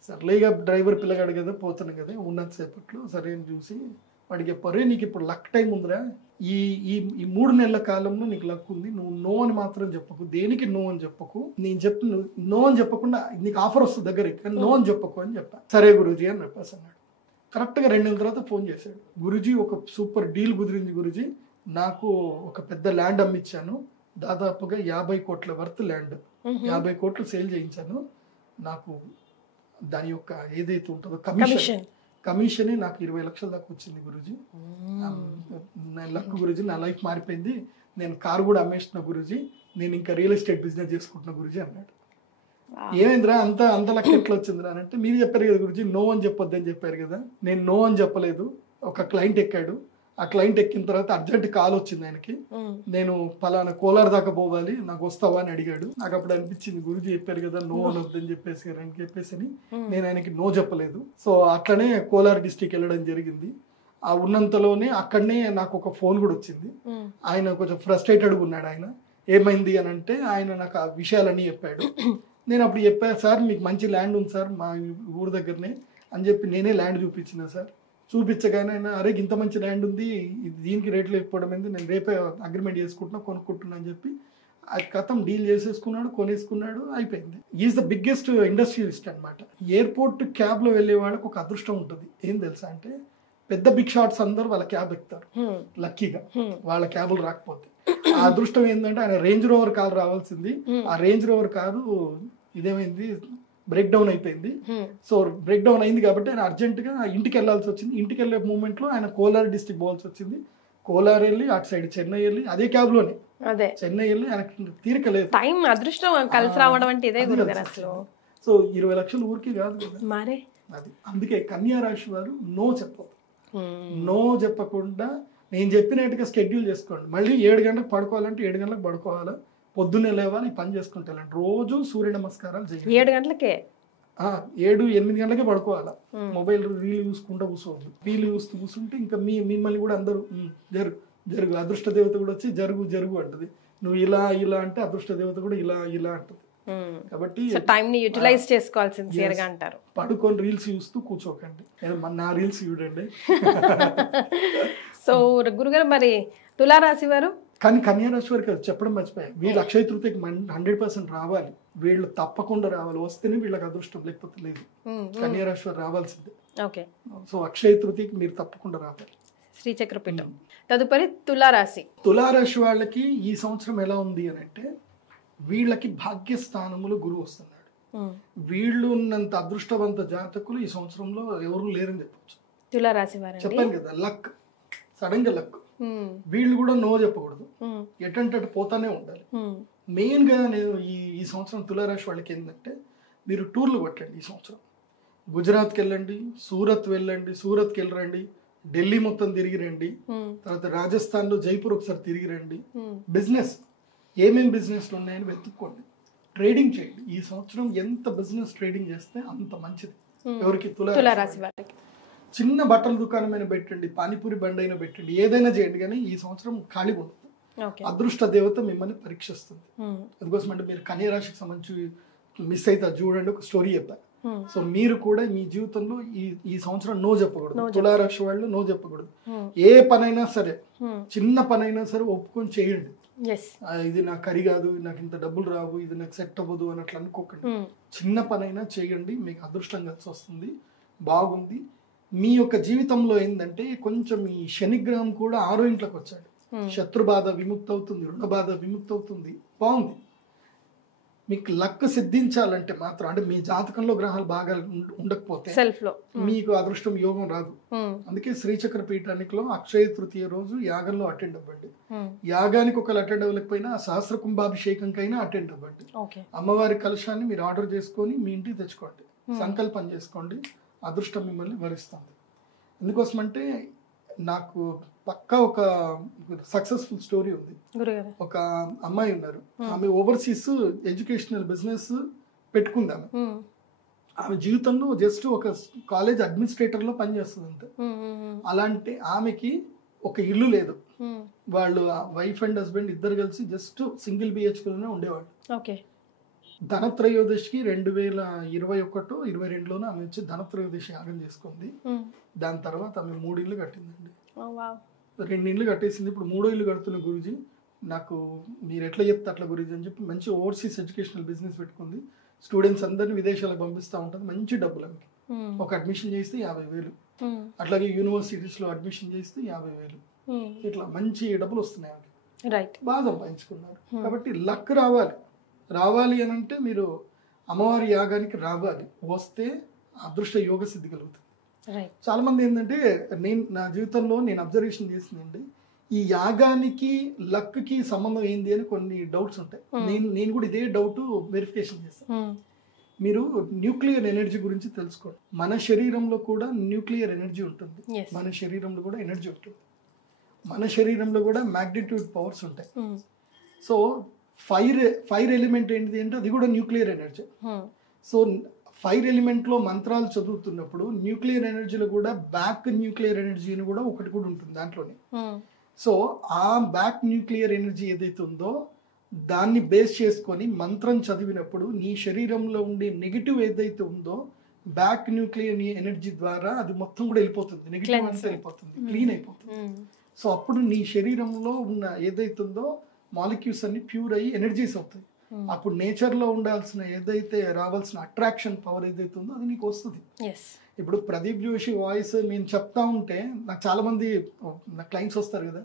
సర్లేగా డ్రైవర్ పిల్లగాడు కదా, పోతాను కదా ఉన్నంతసేపట్లో సరే అని చూసి వాడికి చెప్పారు, నీకు ఇప్పుడు లక్ టైం ఉందిరా, ఈ 3 నెలల కాలంలో నీకు లక్ ఉంది, నువ్వు నో అని మాత్రం చెప్పకు, దేనికి నో అని చెప్పకు, నేను చెప్పు నో అని చెప్పకుండా నీకు ఆఫర్ వస్తుంది దగ్గరికి, కానీ నో అని చెప్పకు అని చెప్పా. సరే గురూజీ అని చెప్పేసి అన్నాడు. కరెక్ట్గా 2 నెలల తర్వాత ఫోన్ చేశాడు. గురూజీ ఒక సూపర్ డీల్ కుదిరింది గురూజీ, నాకు ఒక పెద్ద ల్యాండ్ అమ్మిచ్చాను, దాదాపుగా 50 కోట్ల వర్త్ ల్యాండ్, 50 కోట్లు సేల్ చేయించాను, నాకు దాని యొక్క ఏదైతే ఉంటుందో కమిషనే నాకు 20 లక్షల దాకా వచ్చింది గురూజీ. లక్ గురూజీ, నా లైఫ్ మారిపోయింది, నేను కారు కూడా అమ్మేస్తున్నా గురూజీ, నేను ఇంకా రియల్ ఎస్టేట్ బిజినెస్ చేసుకుంటున్నా గురూజీ అన్నాడు. ఏమైందిరా అంత లక్ ఎట్లా వచ్చిందిరా అంటే, మీరు చెప్పారు కదా గురూజీ నో అని చెప్పొద్దు అని చెప్పారు కదా, నేను నో అని చెప్పలేదు. ఒక క్లయింట్ ఎక్కాడు, ఆ క్లయింట్ ఎక్కిన తర్వాత అర్జెంట్ కాల్ వచ్చింది ఆయనకి, నేను పలానా కోలార్ దాకా పోవాలి, నాకు వస్తావా అని అడిగాడు. నాకు అప్పుడు అనిపించింది గురూజీ చెప్పారు కదా నో అనొద్దని చెప్పేసి నేను ఆయనకి నో చెప్పలేదు. సో అట్లనే కోలార్ డిస్ట్రిక్ట్ వెళ్ళడం జరిగింది. ఆ ఉన్నంతలోనే అక్కడనే నాకు ఒక ఫోన్ కూడా వచ్చింది. ఆయన కొంచెం ఫ్రస్ట్రేటెడ్గా ఉన్నాడు. ఆయన ఏమైంది అని అంటే ఆయన నాకు ఆ విషయాలన్నీ చెప్పాడు. నేను అప్పుడు చెప్పాను, సార్ మీకు మంచి ల్యాండ్ ఉంది సార్ మా ఊరు దగ్గరనే అని చెప్పి నేనే ల్యాండ్ చూపించిన సార్. చూపించగానే ఆయన అరే ఇంత మంచి ల్యాండ్ ఉంది, దీనికి రేట్లు ఎక్కువడం ఏంది, నేను రేపే అగ్రిమెంట్ చేసుకుంటున్నా కొనుక్కుంటున్నా అని చెప్పి ఆ కథం డీల్ చేసేసుకున్నాడు, కొనేసుకున్నాడు, అయిపోయింది. ఈజ్ ద బిగ్గెస్ట్ ఇండస్ట్రియలిస్ట్ అనమాట. ఎయిర్పోర్ట్ క్యాబ్లో వెళ్ళే వాళ్ళకి ఒక అదృష్టం ఉంటుంది. ఏం తెలుసా అంటే పెద్ద బిగ్ షాట్స్ అందరూ వాళ్ళ క్యాబ్ ఎక్కుతారు లక్కీగా, వాళ్ళ క్యాబులు రాకపోతే. ఆ అదృష్టం ఏంటంటే ఆయన రేంజ్ రోవర్ కారు రావాల్సింది, ఆ రేంజ్ రోవర్ కారు ఇదేమైంది బ్రేక్ డౌన్ అయిపోయింది. సో బ్రేక్ డౌన్ అయింది కాబట్టి ఆయన అర్జెంటుగా ఇంటికి వెళ్ళాల్సి వచ్చింది. ఇంటికి వెళ్ళే మూమెంట్ లో ఆయన కోలార్ డిస్ట్రిక్ట్ పోవాల్సి వచ్చింది. కోలార్ వెళ్ళి అటు సైడ్ చెన్నై వెళ్ళి అదే క్యాబ్ లోనే చెన్నై వెళ్ళి ఆయనకి తీరికలేదు. టైం అదృష్టం కలిసి రావడం అంటే ఇదే గురుగారు అసలు. సో 20 లక్షలు ఊరికి కాదు కదా మరి. అది అందుకే కన్యా రాశి వారు నో చెప్పదు. నో చెప్పకుండా నేను చెప్పినట్టుగా షెడ్యూల్ చేసుకోండి. మళ్ళీ 7 గంటలకు పడుకోవాలంటే 7 గంటలకు పడుకోవాలా, పొద్దున్నే లేవాలి, పని చేసుకుంటాను, రోజు సూర్య నమస్కారాలు చేయాలి. 7 గంటలకే 7-8 గంటలకే పడుకోవాలా. మొబైల్ రీల్ చూసుకుంటూ కూర్చోవద్దు. రీల్ చూస్తూ కూర్చుంటే ఇంకా మిమ్మల్ని కూడా అందరూ జరుగు అదృష్ట దేవత కూడా వచ్చి జరుగు అంటది. నువ్వు ఇలా అంటే అదృష్ట దేవత కూడా ఇలా అంటది. కాబట్టి టైం ని యూటిలైజ్ చేసుకోవాలి సిన్సియర్గా అంటారు. పడుకొని రీల్స్ చూస్తూ కూర్చోకండి, నా రీల్స్ చూడండి. సో గురుగారు మరి తులారాశి వారు, కానీ కన్యా రాశి వారికి చెప్పడం మర్చిపోయాయి, వీళ్ళు అక్షయ తృతీయకి 100% రావాలి, వీళ్ళు తప్పకుండా రావాలి, వస్తేనే వీళ్ళకి అదృష్టం, లేకపోతే లేదు. కన్యా రాశి వారు రావాల్సిందే. ఓకే, సో అక్షయ తృతీయకి మీరు తప్పకుండా రావాలి. శ్రీచక్రపీఠం. తదుపరి తులారాశి. తులారాశి వాళ్ళకి ఈ సంవత్సరం ఎలా ఉంది అని అంటే, వీళ్ళకి భాగ్యస్థానములు గురువు వస్తున్నాడు. వీళ్ళు ఉన్నంత అదృష్టవంత జాతకులు ఈ సంవత్సరంలో ఎవరు లేరని చెప్పచ్చు. తులారాశి వారు చెప్పాను కదా, లక్ సడన్ గా లక్. వీళ్ళు కూడా నో చెప్పకూడదు, ఎటంటే పోతానే ఉండాలి. మెయిన్ గా నేను ఈ సంవత్సరం తులారాశి వాళ్ళకి ఏంటంటే, మీరు టూర్లు కొట్టండి ఈ సంవత్సరం. గుజరాత్కి వెళ్ళండి, సూరత్కి వెళ్ళరండి, ఢిల్లీ మొత్తం తిరిగి రండి, తర్వాత రాజస్థాన్ లో జైపూర్ ఒకసారి తిరిగి రండి. బిజినెస్ ఏమేమి బిజినెస్లు ఉన్నాయని వెతుక్కోండి, ట్రేడింగ్ చేయండి. ఈ సంవత్సరం ఎంత బిజినెస్ ట్రేడింగ్ చేస్తే అంత మంచిది. ఎవరికి? తులారాశి వాళ్ళకి. చిన్న బట్టల దుకాణమైనా పెట్టండి, పానీపూరి బండి అయినా పెట్టండి, ఏదైనా చేయండి, కానీ ఈ సంవత్సరం ఖాళీగా ఉండదు. అదృష్ట దేవత మిమ్మల్ని పరీక్షిస్తుంది. అందుకోసం అంటే మీరు కన్యా రాశికి సంబంధించి మిస్ అయితే చూడండి, ఒక స్టోరీ చెప్పాను. సో మీరు కూడా మీ జీవితంలో ఈ సంవత్సరం నో చెప్పకూడదు. తులారాశి వాళ్ళు నో చెప్పకూడదు. ఏ పనైనా సరే, చిన్న పనైనా సరే ఒప్పుకొని చేయండి. ఇది నాకు కరి కాదు, నాకు ఇంత డబ్బులు రావు, ఇది నాకు సెట్ అవ్వదు అని అట్లా అనుకోకండి. చిన్న పనైనా చేయండి, మీకు అదృష్టం కలిసి వస్తుంది, బాగుంది. మీ యొక్క జీవితంలో ఏంటంటే కొంచెం ఈ శనిగ్రహం కూడా 6వ ఇంట్లోకి వచ్చాడు. శత్రు బాధ విముక్తి అవుతుంది, రుణ బాధ విముక్తి అవుతుంది, బాగుంది. మీకు లక్ సిద్ధించాలంటే మాత్రం అంటే మీ జాతకంలో గ్రహాలు బాగా ఉండకపోతే సెల్ఫ్ లో మీకు అదృష్టం యోగం రాదు. అందుకే శ్రీచక్ర పీఠానికిలో అక్షయ తృతీయ రోజు యాగంలో అటెండ్ అవ్వండి. యాగానికి ఒకళ్ళు అటెండ్ అవ్వలేకపోయినా సహస్ర కుంభాభిషేకంకైనా అటెండ్ అవ్వండి. అమ్మవారి కలశాన్ని మీరు ఆర్డర్ చేసుకొని మీ ఇంటికి తెచ్చుకోండి, సంకల్పం చేసుకోండి, అదృష్టం మిమ్మల్ని వరిస్తుంది. ఎందుకోసం అంటే నాకు పక్కా ఒక సక్సెస్ఫుల్ స్టోరీ ఉంది. ఒక అమ్మాయి ఉన్నారు, ఆమె ఓవర్సీస్ ఎడ్యుకేషనల్ బిజినెస్ పెట్టుకుంది. ఆమె జీవితంలో జస్ట్ ఒక కాలేజ్ అడ్మినిస్ట్రేటర్ లో పనిచేస్తుంది అంతే. అలాంటి ఆమెకి ఒక ఇల్లు లేదు. వాళ్ళు వైఫ్ అండ్ హస్బెండ్ ఇద్దరు కలిసి జస్ట్ సింగిల్ బిహెచ్కేలోనే ఉండేవాళ్ళు. ధనత్రయోదశికి 2021-22లోనే ఆమె వచ్చి ధనత్రయోదశి యాగం చేసుకుంది. దాని తర్వాత ఆమె 3 ఇళ్ళు కట్టిందండి. 2 ఇళ్ళు కట్టేసింది, ఇప్పుడు 3వ ఇల్లు కడుతున్న గురూజీ. నాకు మీరు ఎట్లా చెప్తే అట్లా గురూజీ అని చెప్పి మంచి ఓవర్సీస్ ఎడ్యుకేషనల్ బిజినెస్ పెట్టుకుంది. స్టూడెంట్స్ అందరినీ విదేశాలకు పంపిస్తూ ఉంటుంది. మంచి డబ్బులు ఆమెకి. ఒక అడ్మిషన్ చేస్తే 50,000, అట్లాగే యూనివర్సిటీస్ లో అడ్మిషన్ చేస్తే 50,000, ఇట్లా మంచి డబ్బులు వస్తున్నాయి ఆమెకి. బాగా సంపాదించుకున్నారు. కాబట్టి లక్ రావాలి అని అంటే మీరు అమ్మవారి యాగానికి రావాలి. వస్తే అదృష్ట యోగ సిద్ధి కలుగుతుంది. చాలా మంది ఏంటంటే నా జీవితంలో నేను అబ్జర్వేషన్ చేసిందండి, ఈ యాగానికి లక్ కి సంబంధం ఏంది అని కొన్ని డౌట్స్ ఉంటాయి. నేను కూడా ఇదే డౌట్ వెరిఫికేషన్ చేస్తాను. మీరు న్యూక్లియర్ ఎనర్జీ గురించి తెలుసుకోండి. మన శరీరంలో కూడా న్యూక్లియర్ ఎనర్జీ ఉంటుంది, మన శరీరంలో కూడా ఎనర్జీ ఉంటుంది, మన శరీరంలో కూడా మ్యాగ్నిట్యూడ్ పవర్స్ ఉంటాయి. సో ఫైర్ ఎలిమెంట్ ఏంటిది అంటే అది కూడా nuclear energy. So fire element లో మంత్రాలు చదువుతున్నప్పుడు న్యూక్లియర్ ఎనర్జీలో కూడా బ్యాక్ న్యూక్లియర్ ఎనర్జీ అని కూడా ఒకటి కూడా ఉంటుంది దాంట్లోనే. సో ఆ బ్యాక్ న్యూక్లియర్ ఎనర్జీ ఏదైతే ఉందో దాన్ని బేస్ చేసుకొని మంత్రం చదివినప్పుడు నీ శరీరంలో ఉండే నెగిటివ్ ఏదైతే ఉందో బ్యాక్ న్యూక్లియర్ ఎనర్జీ ద్వారా అది మొత్తం కూడా వెళ్ళిపోతుంది, నెగిటివ్ అంతా వెళ్ళిపోతుంది, క్లీన్ అయిపోతుంది. సో అప్పుడు నీ శరీరంలో ఉన్న ఏదైతే ఉందో మాలిక్యూల్స్ అన్ని ప్యూర్ అయ్యి ఎనర్జీస్ అవుతాయి. అప్పుడు నేచర్ లో ఉండాల్సిన ఏదైతే రావాల్సిన అట్రాక్షన్ పవర్ ఏదైతే ఉందో అది నీకు వస్తుంది. ఇప్పుడు ప్రదీప్ జోషి వాయిస్ నేను చెప్తా ఉంటే నాకు చాలా మంది నా క్లయింట్స్ వస్తారు కదా,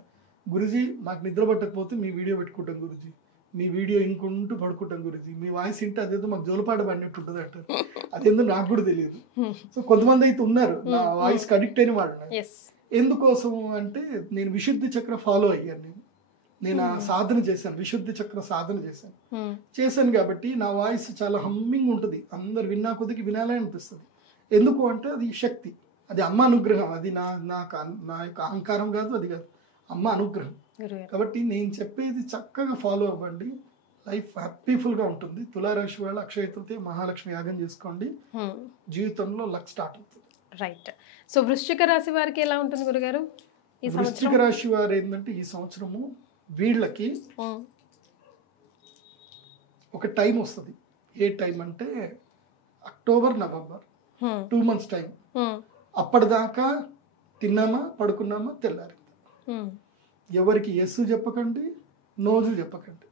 గురుజీ మాకు నిద్ర పట్టకపోతే మీ వీడియో పెట్టుకుంటాం గురుజీ, మీ వీడియో ఇంకుంటూ పడుకుంటాం గురుజీ, మీ వాయిస్ ఇంటే అదేదో మాకు జోలపాట పడినట్టు ఉంటుంది అంటారు. అదేందో నాకు కూడా తెలియదు. సో కొంతమంది అయితే ఉన్నారు నా వాయిస్ కి అడిక్ట్ అయిన వాళ్ళు. ఎందుకోసం అంటే నేను విశుద్ధి చక్ర ఫాలో అయ్యాను. నేను ఆ సాధన చేశాను, విశుద్ధి చక్ర సాధన చేశాను కాబట్టి నా వాయిస్ చాలా హమ్మింగ్ ఉంటుంది. అందరు విన్నా కొద్దికి వినాలని అనిపిస్తుంది. ఎందుకు అంటే అది శక్తి, అది అమ్మ అనుగ్రహం. అది నా యొక్క అహంకారం కాదు, అది కాదు, అమ్మ అనుగ్రహం. కాబట్టి నేను చెప్పేది చక్కగా ఫాలో అవ్వండి, లైఫ్ హ్యాపీఫుల్ గా ఉంటుంది. తులారాశి వాళ్ళు అక్షయ తృతీయ మహాలక్ష్మి యాగం చేసుకోండి, జీవితంలో లక్ స్టార్ట్ అవుతుంది. రైట్. సో వృశ్చిక రాశి వారికి ఎలా ఉంటుంది గురుగారు? వృశ్చిక రాశి వారు ఏంటంటే ఈ సంవత్సరము వీళ్ళకి ఒక టైం వస్తుంది. ఏ టైం అంటే అక్టోబర్ నవంబర్ 2 months టైం. అప్పటిదాకా తిన్నామా పడుకున్నామా తెల్లారింది. ఎవరికి ఎస్ చెప్పకండి, నోజు చెప్పకండి.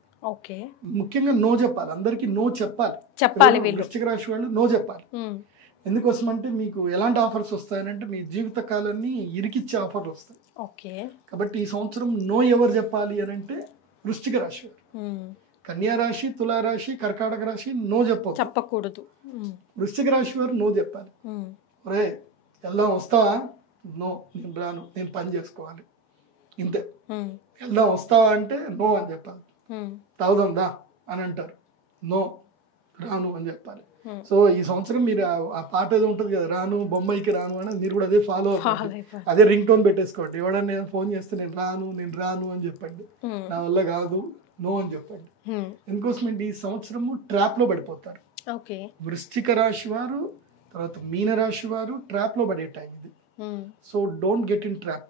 ముఖ్యంగా నో చెప్పాలి, అందరికి నో చెప్పాలి. వృశ్చిక రాశి వాళ్ళు నో చెప్పాలి. ఎందుకోసం అంటే మీకు ఎలాంటి ఆఫర్స్ వస్తాయనంటే మీ జీవిత కాలాన్ని ఇరికిచ్చే ఆఫర్లు వస్తాయి. కాబట్టి ఈ సంవత్సరం నో ఎవరు చెప్పాలి అని అంటే వృశ్చిక రాశి వారు. కన్యా రాశి, తులారాశి, కర్కాటక రాశి నో చెప్పకూడదు. వృశ్చిక రాశి వారు నో చెప్పాలి. ఒరే వెళ్దాం వస్తావా? నో, నేను రాను, నేను పని చేసుకోవాలి, ఇంతే. వెళ్దాం వస్తావా అంటే నో అని చెప్పాలి. తాగుదాం దా అని అంటారు, నో రాను అని చెప్పాలి. సో ఈ సంవత్సరం మీరు ఆ పాట ఏదో ఉంటుంది కదా, రాను బొమ్మాయికి రాను అని, మీరు కూడా అదే ఫాలో అవ్వండి. అదే రింగ్ టోన్ పెట్టేసుకోండి. ఎవడన్నా ఫోన్ చేస్తే నేను రాను అని చెప్పండి, నా వల్ల కాదు, నో అని చెప్పండి. ఎందుకోసం ఈ సంవత్సరము ట్రాప్ లో పడిపోతారు. వృశ్చిక రాశి వారు, తర్వాత మీన రాశి వారు ట్రాప్ లో పడే టైం ఇది. So don't get in trap.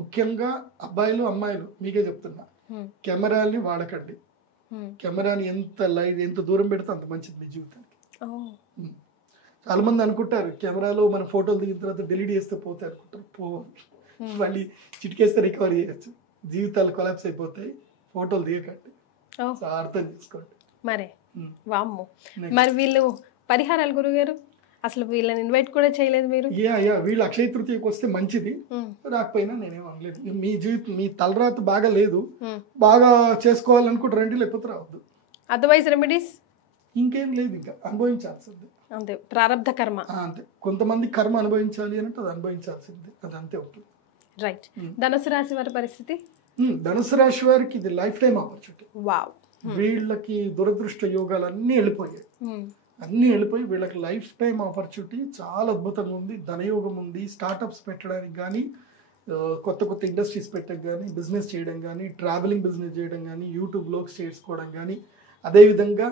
ముఖ్యంగా అబ్బాయిలు అమ్మాయిలు మీకే చెప్తున్నా, కెమెరాల్ని వాడకండి. కెమెరాని ఎంత దూరం పెడితే అంత మంచిది మీ జీవితానికి. చాలా మంది అనుకుంటారు కెమెరాలో మన ఫోటోలు దిగిన తర్వాత డిలీట్ చేస్తే పోతే అనుకుంటారు. మళ్ళీ చిటికేస్తే రికవరీ చేయొచ్చు. జీవితాలు కొలాప్స్ అయిపోతాయి. ఫోటోలు దిగకండి, అర్థం చేసుకోండి. మరి వీళ్ళు పరిహారాలు గురుగారు అసలు వీళ్ళని ఇన్వైట్ కూడా చేయలేదు మీరు? వీళ్ళు అక్షయ తృతీయకి వస్తే మంచిది, రాకపోయినా నేనేం అనలేదు. మీ జీవితం మీ తలరాత బాగా లేదు, బాగా చేసుకోవాలనుకుంటారండి, లేకపోతే రావద్దు. అదర్వైజ్ రెమెడీస్ ఇంకేం లేదు, ఇంకా అనుభవించాల్సిందే అంతే, ప్రారంధ కర్మ అంతే. కొంతమంది కర్మ అనుభవించాలి అంటే అది అనుభవించాల్సిందే, అది అంతే ఉంటుంది. రైట్. ధనుసు రాశి వారి పరిస్థితి? ధనుసు రాశి వారికి ఇది లైఫ్ టైం ఆపర్చునిటీ. వావ్. వీళ్ళకి దురదృష్ట యోగాలు అన్నీ వెళ్ళిపోయాయి, అన్నీ వెళ్ళిపోయి వీళ్ళకి లైఫ్ టైం ఆపర్చునిటీ చాలా అద్భుతంగా ఉంది. ధనయోగం ఉంది, స్టార్టప్స్ పెట్టడానికి కానీ, కొత్త కొత్త ఇండస్ట్రీస్ పెట్టడం కానీ, బిజినెస్ చేయడం కానీ, ట్రావెలింగ్ బిజినెస్ చేయడం కానీ, యూట్యూబ్ బ్లాగ్స్ చేసుకోవడం కానీ, అదేవిధంగా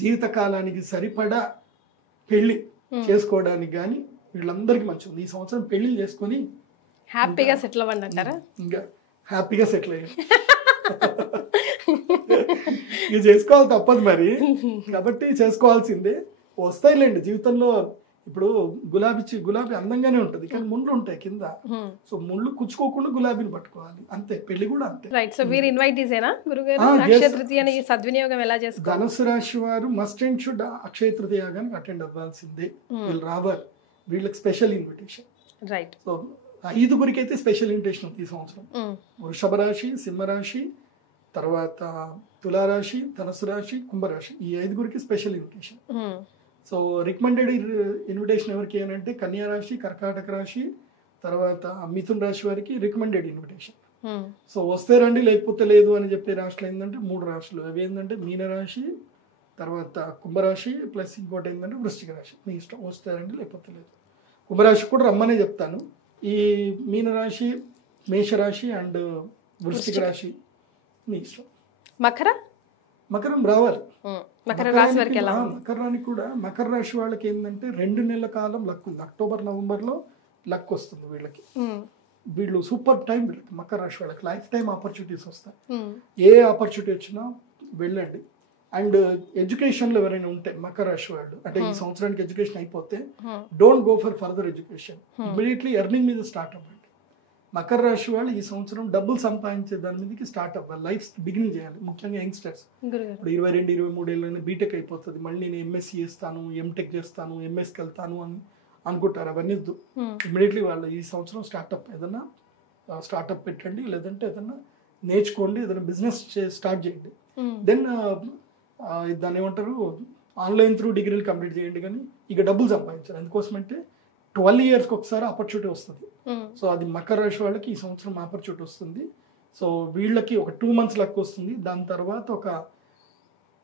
జీవితకాలానికి సరిపడా పెళ్లి చేసుకోవడానికి కానీ వీళ్ళందరికీ మంచి ఉంది. ఈ సంవత్సరం పెళ్లి చేసుకొని హ్యాపీగా సెటిల్ అవ్వండి అంటారా? ఇంకా హ్యాపీగా సెటిల్ అయ్యారు. ఇది చేసుకోవాలి, తప్పదు మరి, కాబట్టి చేసుకోవాల్సిందే. వస్తాయిలేండి జీవితంలో. ఇప్పుడు గులాబీ అందంగానే ఉంటది, కానీ ముళ్ళు ఉంటాయి కింద. సో ముళ్ళు కుచ్చుకోకుండా గులాబీని పట్టుకోవాలి, అంతే. పెళ్లి కూడా అంతే. రైట్. సో వీరు ఇన్వైటీసేనా గురుగారు? అక్షయ తృతీయ సద్వినియోగం ఎలా చేసుకోవాలి? ధనుసు రాశి వారు మస్ట్ అండ్ షుడ్ అక్షయ తృతీయాగానికి అటెండ్ అవ్వాల్సిందే. వీళ్ళు రావాలి, వీళ్ళకి స్పెషల్ ఇన్విటేషన్. రైట్. సో 5 అయితే స్పెషల్ ఇన్విటేషన్ ఈ సంవత్సరం. వృషభ రాశి, సింహరాశి, తర్వాత తులారాశి, ధనుసు రాశి, కుంభరాశి, ఈ 5 special invitation. So recommended invitation ఎవరికి అని అంటే కన్యా రాశి, కర్కాటక రాశి, తర్వాత మిథున్ రాశి వారికి రికమెండెడ్ ఇన్విటేషన్. సో వస్తే రండి, లేకపోతే లేదు అని చెప్పే రాశులు ఏంటంటే 3 రాశులు. అవి ఏంటంటే మీనరాశి, తర్వాత కుంభరాశి, ప్లస్ ఇంకోటి ఏంటంటే వృశ్చిక రాశి. మీ ఇష్టం, వస్తే రండి లేకపోతే లేదు. కుంభరాశి కూడా రమ్మనే చెప్తాను. ఈ మీనరాశి, మేషరాశి అండ్ వృశ్చిక రాశి మీ ఇష్టం. మకరం రావాలి. మకర రాశి వారికి ఎలా? మకరానికి కూడా, మకర రాశి వాళ్ళకి ఏంటంటే 2 నెలల కాలం లక్ ఉంది. అక్టోబర్ నవంబర్లో లక్ వస్తుంది వీళ్ళకి. వీళ్ళు సూపర్ టైం వీళ్ళకి. మకర రాశి వాళ్ళకి లైఫ్ టైం ఆపర్చునిటీస్ వస్తాయి. ఏ ఆపర్చునిటీ వచ్చినా వెళ్ళండి. అండ్ ఎడ్యుకేషన్లో ఎవరైనా ఉంటే మకర రాశి వాళ్ళు, అంటే ఈ సంవత్సరానికి ఎడ్యుకేషన్ అయిపోతే don't go for further education, immediately earning మీద స్టార్ట్ అవ్వండి. మకర రాశి వాళ్ళు ఈ సంవత్సరం డబ్బులు సంపాదించే దాని మీదకి స్టార్ట్ అవ్వాలి, లైఫ్ బిగినింగ్ చేయాలి. ముఖ్యంగా యంగ్స్టర్స్ ఇప్పుడు 22-23 ఏళ్ళని బీటెక్ అయిపోతుంది, మళ్ళీ నేను ఎంఎస్సీ చేస్తాను, ఎంటెక్ చేస్తాను, ఎంఎస్కి వెళ్తాను అని అనుకుంటారు. అవన్నీ ఇమీడియట్లీ వాళ్ళు ఈ సంవత్సరం స్టార్ట్అప్ ఏదన్నా స్టార్ట్అప్ పెట్టండి, లేదంటే ఏదన్నా నేర్చుకోండి, ఏదైనా బిజినెస్ స్టార్ట్ చేయండి. దెన్ దాన్ని ఏమంటారు, ఆన్లైన్ త్రూ డిగ్రీలు కంప్లీట్ చేయండి. కానీ ఇక డబ్బులు సంపాదించాలి. ఎందుకోసమంటే 12 yearsకి ఒకసారి ఆపర్చునిటీ వస్తుంది. సో అది మకర రాశి వాళ్ళకి ఈ సంవత్సరం ఆపర్చునిటీ వస్తుంది. సో వీళ్ళకి ఒక 2 months లక్ వస్తుంది. దాని తర్వాత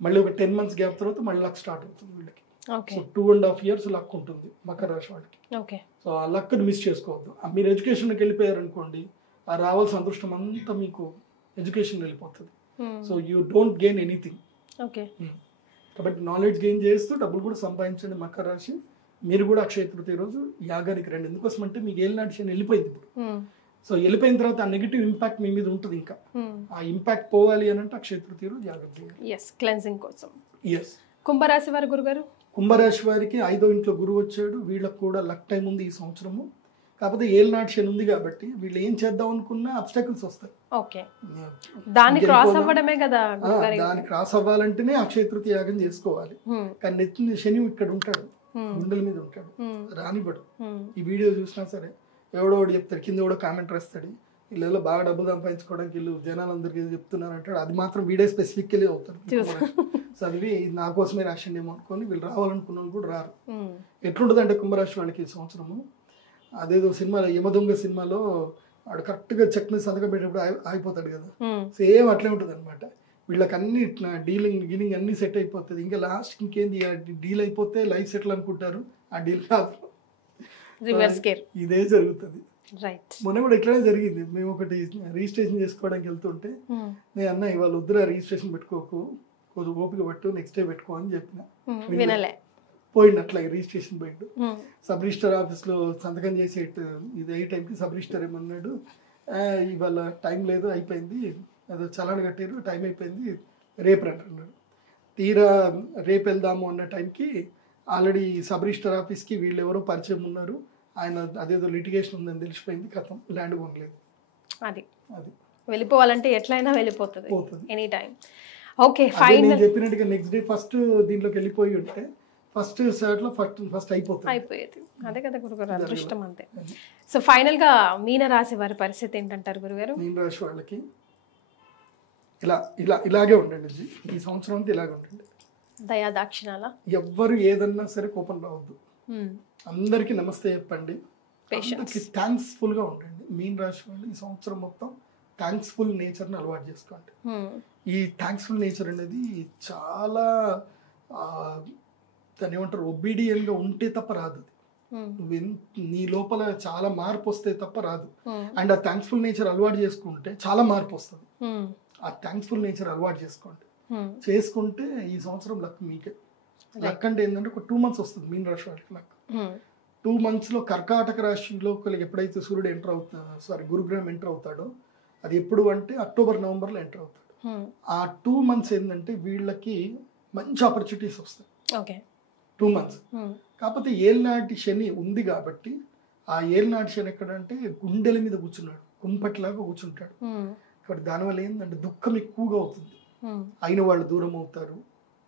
మళ్ళీ ఒక 10 months గ్యాప్ తర్వాత మళ్ళీ లక్ స్టార్ట్ అవుతుంది వీళ్ళకి. సో 2.5 years లక్ ఉంటుంది మకర రాశి వాళ్ళకి. సో ఆ లక్ని మిస్ చేసుకోవద్దు. మీరు ఎడ్యుకేషన్కి వెళ్ళిపోయారు అనుకోండి, ఆ రావాల్సిన అదృష్టం అంతా మీకు ఎడ్యుకేషన్ వెళ్ళిపోతుంది. So you don't gain anything. కాబట్టి నాలెడ్జ్ గెయిన్ చేస్తూ డబ్బులు కూడా సంపాదించండి మకర రాశి. మీరు కూడా అక్షయ తృతీయ రోజు యాగానికి రండి. ఎందుకోసం అంటే మీకు ఏలినాటి శని వెళ్ళిపోయింది ఇప్పుడు. సో వెళ్ళిపోయిన తర్వాత ఆ నెగిటివ్ ఇంపాక్ట్ మీ మీద ఉంటుంది. ఇంకా ఆ ఇంపాక్ట్ పోవాలి అని అంటే అక్షయ తృతీయ రోజు యాగం చేయాలి, క్లెన్సింగ్ కోసం. కుంభరాశి వారి గురుగారు, కుంభరాశి వారికి 5వ ఇంట్లో గురువు వచ్చాడు. వీళ్ళకి కూడా లక్ టైం ఉంది ఈ సంవత్సరము. కాకపోతే ఏలినాటి శని ఉంది కాబట్టి వీళ్ళు ఏం చేద్దాం అనుకున్నా అబ్స్టాకిల్స్ వస్తాయి. దాన్ని క్రాస్ అవ్వడమే కదా. దాన్ని క్రాస్ అవ్వాలంటేనే అక్షయ తృతీయ యాగం చేసుకోవాలి. కానీ నెత్తిన శని ఇక్కడ ఉంటాడు, గుండెల మీద ఉంటాడు, రానివ్వడు. ఈ వీడియో చూసినా సరే ఎవడో చెప్తాడు, కింద కూడా కామెంట్ రాస్తాడు, వీళ్ళు బాగా డబ్బులు సంపాదించుకోవడానికి వీళ్ళు జనాలందరికీ చెప్తున్నారు అంటాడు. అది మాత్రం వీడియో స్పెసిఫిక్ వెళ్ళి అవుతాడు. చదివి నా కోసమే రాసిండేమో అనుకొని వీళ్ళు రావాలనుకున్న కూడా రారు. ఎట్లుంటుంది అంటే కుంభరాశి వాళ్ళకి ఈ సంవత్సరము, అదేదో సినిమాలో యమదొంగ సినిమాలో వాడు కరెక్ట్గా చెక్ మీద సంతకం పెట్టేటప్పుడు ఆగిపోతాడు కదా, సేమ్ అట్లే ఉంటుంది అనమాట. వీళ్ళకి అన్ని గినింగ్ అన్ని సెట్ అయిపోతుంది. ఇంకా లాస్ట్ ఇంకేంది, డీల్ అయిపోతే లైఫ్ సెటిల్ అనుకుంటారు, ఆ డీల్ కాదు, ఇదే జరుగుతుంది. మొన్న కూడా ఇట్లానే జరిగింది. మేము ఒకటి రిజిస్ట్రేషన్ చేసుకోవడానికి వెళ్తుంటే నేను అన్న ఇవాళ వద్దురా రిజిస్ట్రేషన్ పెట్టుకోకు, కొంచెం ఓపిక పట్టు, నెక్స్ట్ డే పెట్టుకో అని చెప్పిన. పోయిండు అట్లా రిజిస్ట్రేషన్ పోయిండు. సబ్ రిజిస్టర్ ఆఫీస్లో సంతకం చేసే ఇది అయ్యే టైంకి సబ్ రిజిస్టర్ ఏమన్నాడు, ఇవాళ టైం లేదు, అయిపోయింది, అదో చలాన్ కట్టారు, టైం అయిపోయింది, రేపు రండి అన్నాడు. తీరా రేపు వెళ్దాము అన్న టైంకి ఆల్రెడీ సబ్ రిజిస్టర్ ఆఫీస్కి వీళ్ళు ఎవరో పరిచయం ఉన్నారు, ఆయన అదేదో లిటిగేషన్ ఉందని తెలిసిపోయింది, కథం ల్యాండ్ కొనలేదు. అది వెళ్ళిపోవాలంటే ఎట్లయినా వెళ్ళిపోతుంది ఎనీ టైం. ఓకే, నేను చెప్పినట్టుగా నెక్స్ట్ డే ఫస్ట్ దీంట్లోకి వెళ్ళిపోయి ఉంటే ఫస్ట్ సెట్ లో ఫస్ట్ అయిపోతుంది. అయిపోయేది. అదే కదా గురుగారు, అదృష్టం అంతే. సో ఫైనల్ గా మీన రాశి వారి పరిస్థితి ఏంటంటారు గురుగారు? మీన రాశి వాళ్ళకి ఇలాగే ఉండండి. ఈ సంవత్సరం అంతా ఇలాగే ఉండండి. దయా దాక్షిణాల, ఎవ్వరు ఏదన్నా సరే కోపం రావద్దు. అందరికి నమస్తే చెప్పండి. థ్యాంక్స్ఫుల్ గా ఉండండి. మీన రాశి వాళ్ళు ఈ సంవత్సరం మొత్తం థ్యాంక్స్ఫుల్ నేచర్ని అలవాటు చేసుకోండి. ఈ థ్యాంక్స్ఫుల్ నేచర్ అనేది చాలా దాన్ని ఏమంటారు, ఒబీడియన్ గా ఉంటే తప్ప రాదు. నీ లోపల చాలా మార్పు వస్తే తప్ప రాదు. అండ్ ఆ థ్యాంక్స్ఫుల్ నేచర్ అలవాటు చేసుకుంటే చాలా మార్పు వస్తుంది. ఆ థ్యాంక్స్ఫుల్ నేచర్ అలవాటు చేసుకుంటే ఈ సంవత్సరం లక్ మీకే. లక్ అంటే ఏంటంటే ఒక 2 months వస్తుంది మీన రాశి వాళ్ళకి లక్. 2 months లో కర్కాటక రాశిలో ఎప్పుడైతే సూర్యుడు గురుగ్రహం ఎంటర్ అవుతాడో, అది ఎప్పుడు అంటే అక్టోబర్ నవంబర్లో ఎంటర్ అవుతాడు. ఆ 2 months ఏంటంటే వీళ్ళకి మంచి ఆపర్చునిటీస్ వస్తాయి. 2 months. కాకపోతే ఏళ్ళనాటి శని ఉంది కాబట్టి ఆ ఏళ్ళనాటి శని ఎక్కడంటే గుండెల మీద కూర్చున్నాడు, కుంపట్లాగా కూర్చుంటాడు. కాబట్టి దానివల్ల ఏంటంటే దుఃఖం ఎక్కువగా అవుతుంది. అయిన వాళ్ళు దూరం అవుతారు,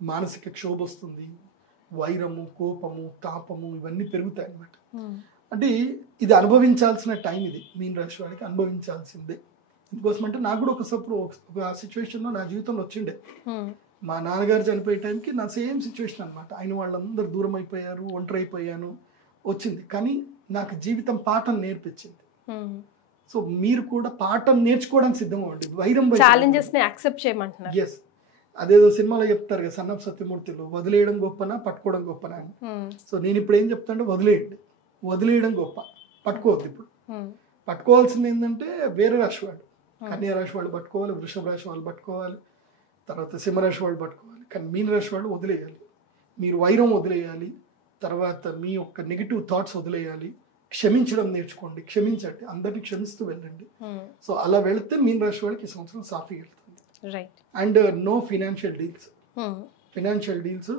మానసిక క్షోభ వస్తుంది, వైరము, కోపము, తాపము ఇవన్నీ పెరుగుతాయి అన్నమాట. అంటే ఇది అనుభవించాల్సిన టైం, ఇది మీన రాశి వాళ్ళకి అనుభవించాల్సిందే. ఇందుకోసం అంటే నాకు కూడా ఒక సిచ్యువేషన్లో నా జీవితంలో వచ్చిండే. మా నాన్నగారు చనిపోయే టైంకి నా సేమ్ సిచ్యువేషన్ అనమాట. అయిన వాళ్ళందరూ దూరం అయిపోయారు, ఒంటరి అయిపోయాను వచ్చింది. కానీ నాకు జీవితం పాఠం నేర్పించింది. సో మీరు కూడా పాఠం నేర్చుకోవడానికి సిద్ధంగా ఉండి వైరం ఛాలెంజెస్ ని యాక్సెప్ట్ చేయమంటున్నారు. ఎస్, అదేదో సినిమాలో చెప్తారు కదా, సన్ ఆఫ్ సత్యమూర్తిలో, వదిలేయడం గొప్పనా పట్టుకోవడం గొప్పనా అని. సో నేను ఇప్పుడు ఏం చెప్తానంటే వదిలేయండి. వదిలేయడం గొప్ప, పట్టుకోవద్దు. ఇప్పుడు పట్టుకోవాల్సింది ఏంటంటే వేరే రాశి వాళ్ళు, కన్యా రాశి వాళ్ళు పట్టుకోవాలి, వృషభ రాశి వాళ్ళు పట్టుకోవాలి, తర్వాత సింహరాశి వాళ్ళు పట్టుకోవాలి. కానీ మీన రాశి వాళ్ళు వదిలేయాలి. మీరు వైరం వదిలేయాలి, తర్వాత మీ యొక్క నెగిటివ్ థాట్స్ వదిలేయాలి, క్షమించడం నేర్చుకోండి, క్షమించండి, అందరినీ క్షమిస్తూ వెళ్ళండి. సో అలా వెళితే మీన రాశి వాళ్ళకి ఈ సంవత్సరం సాఫీ వెళ్తుంది. And no financial deals,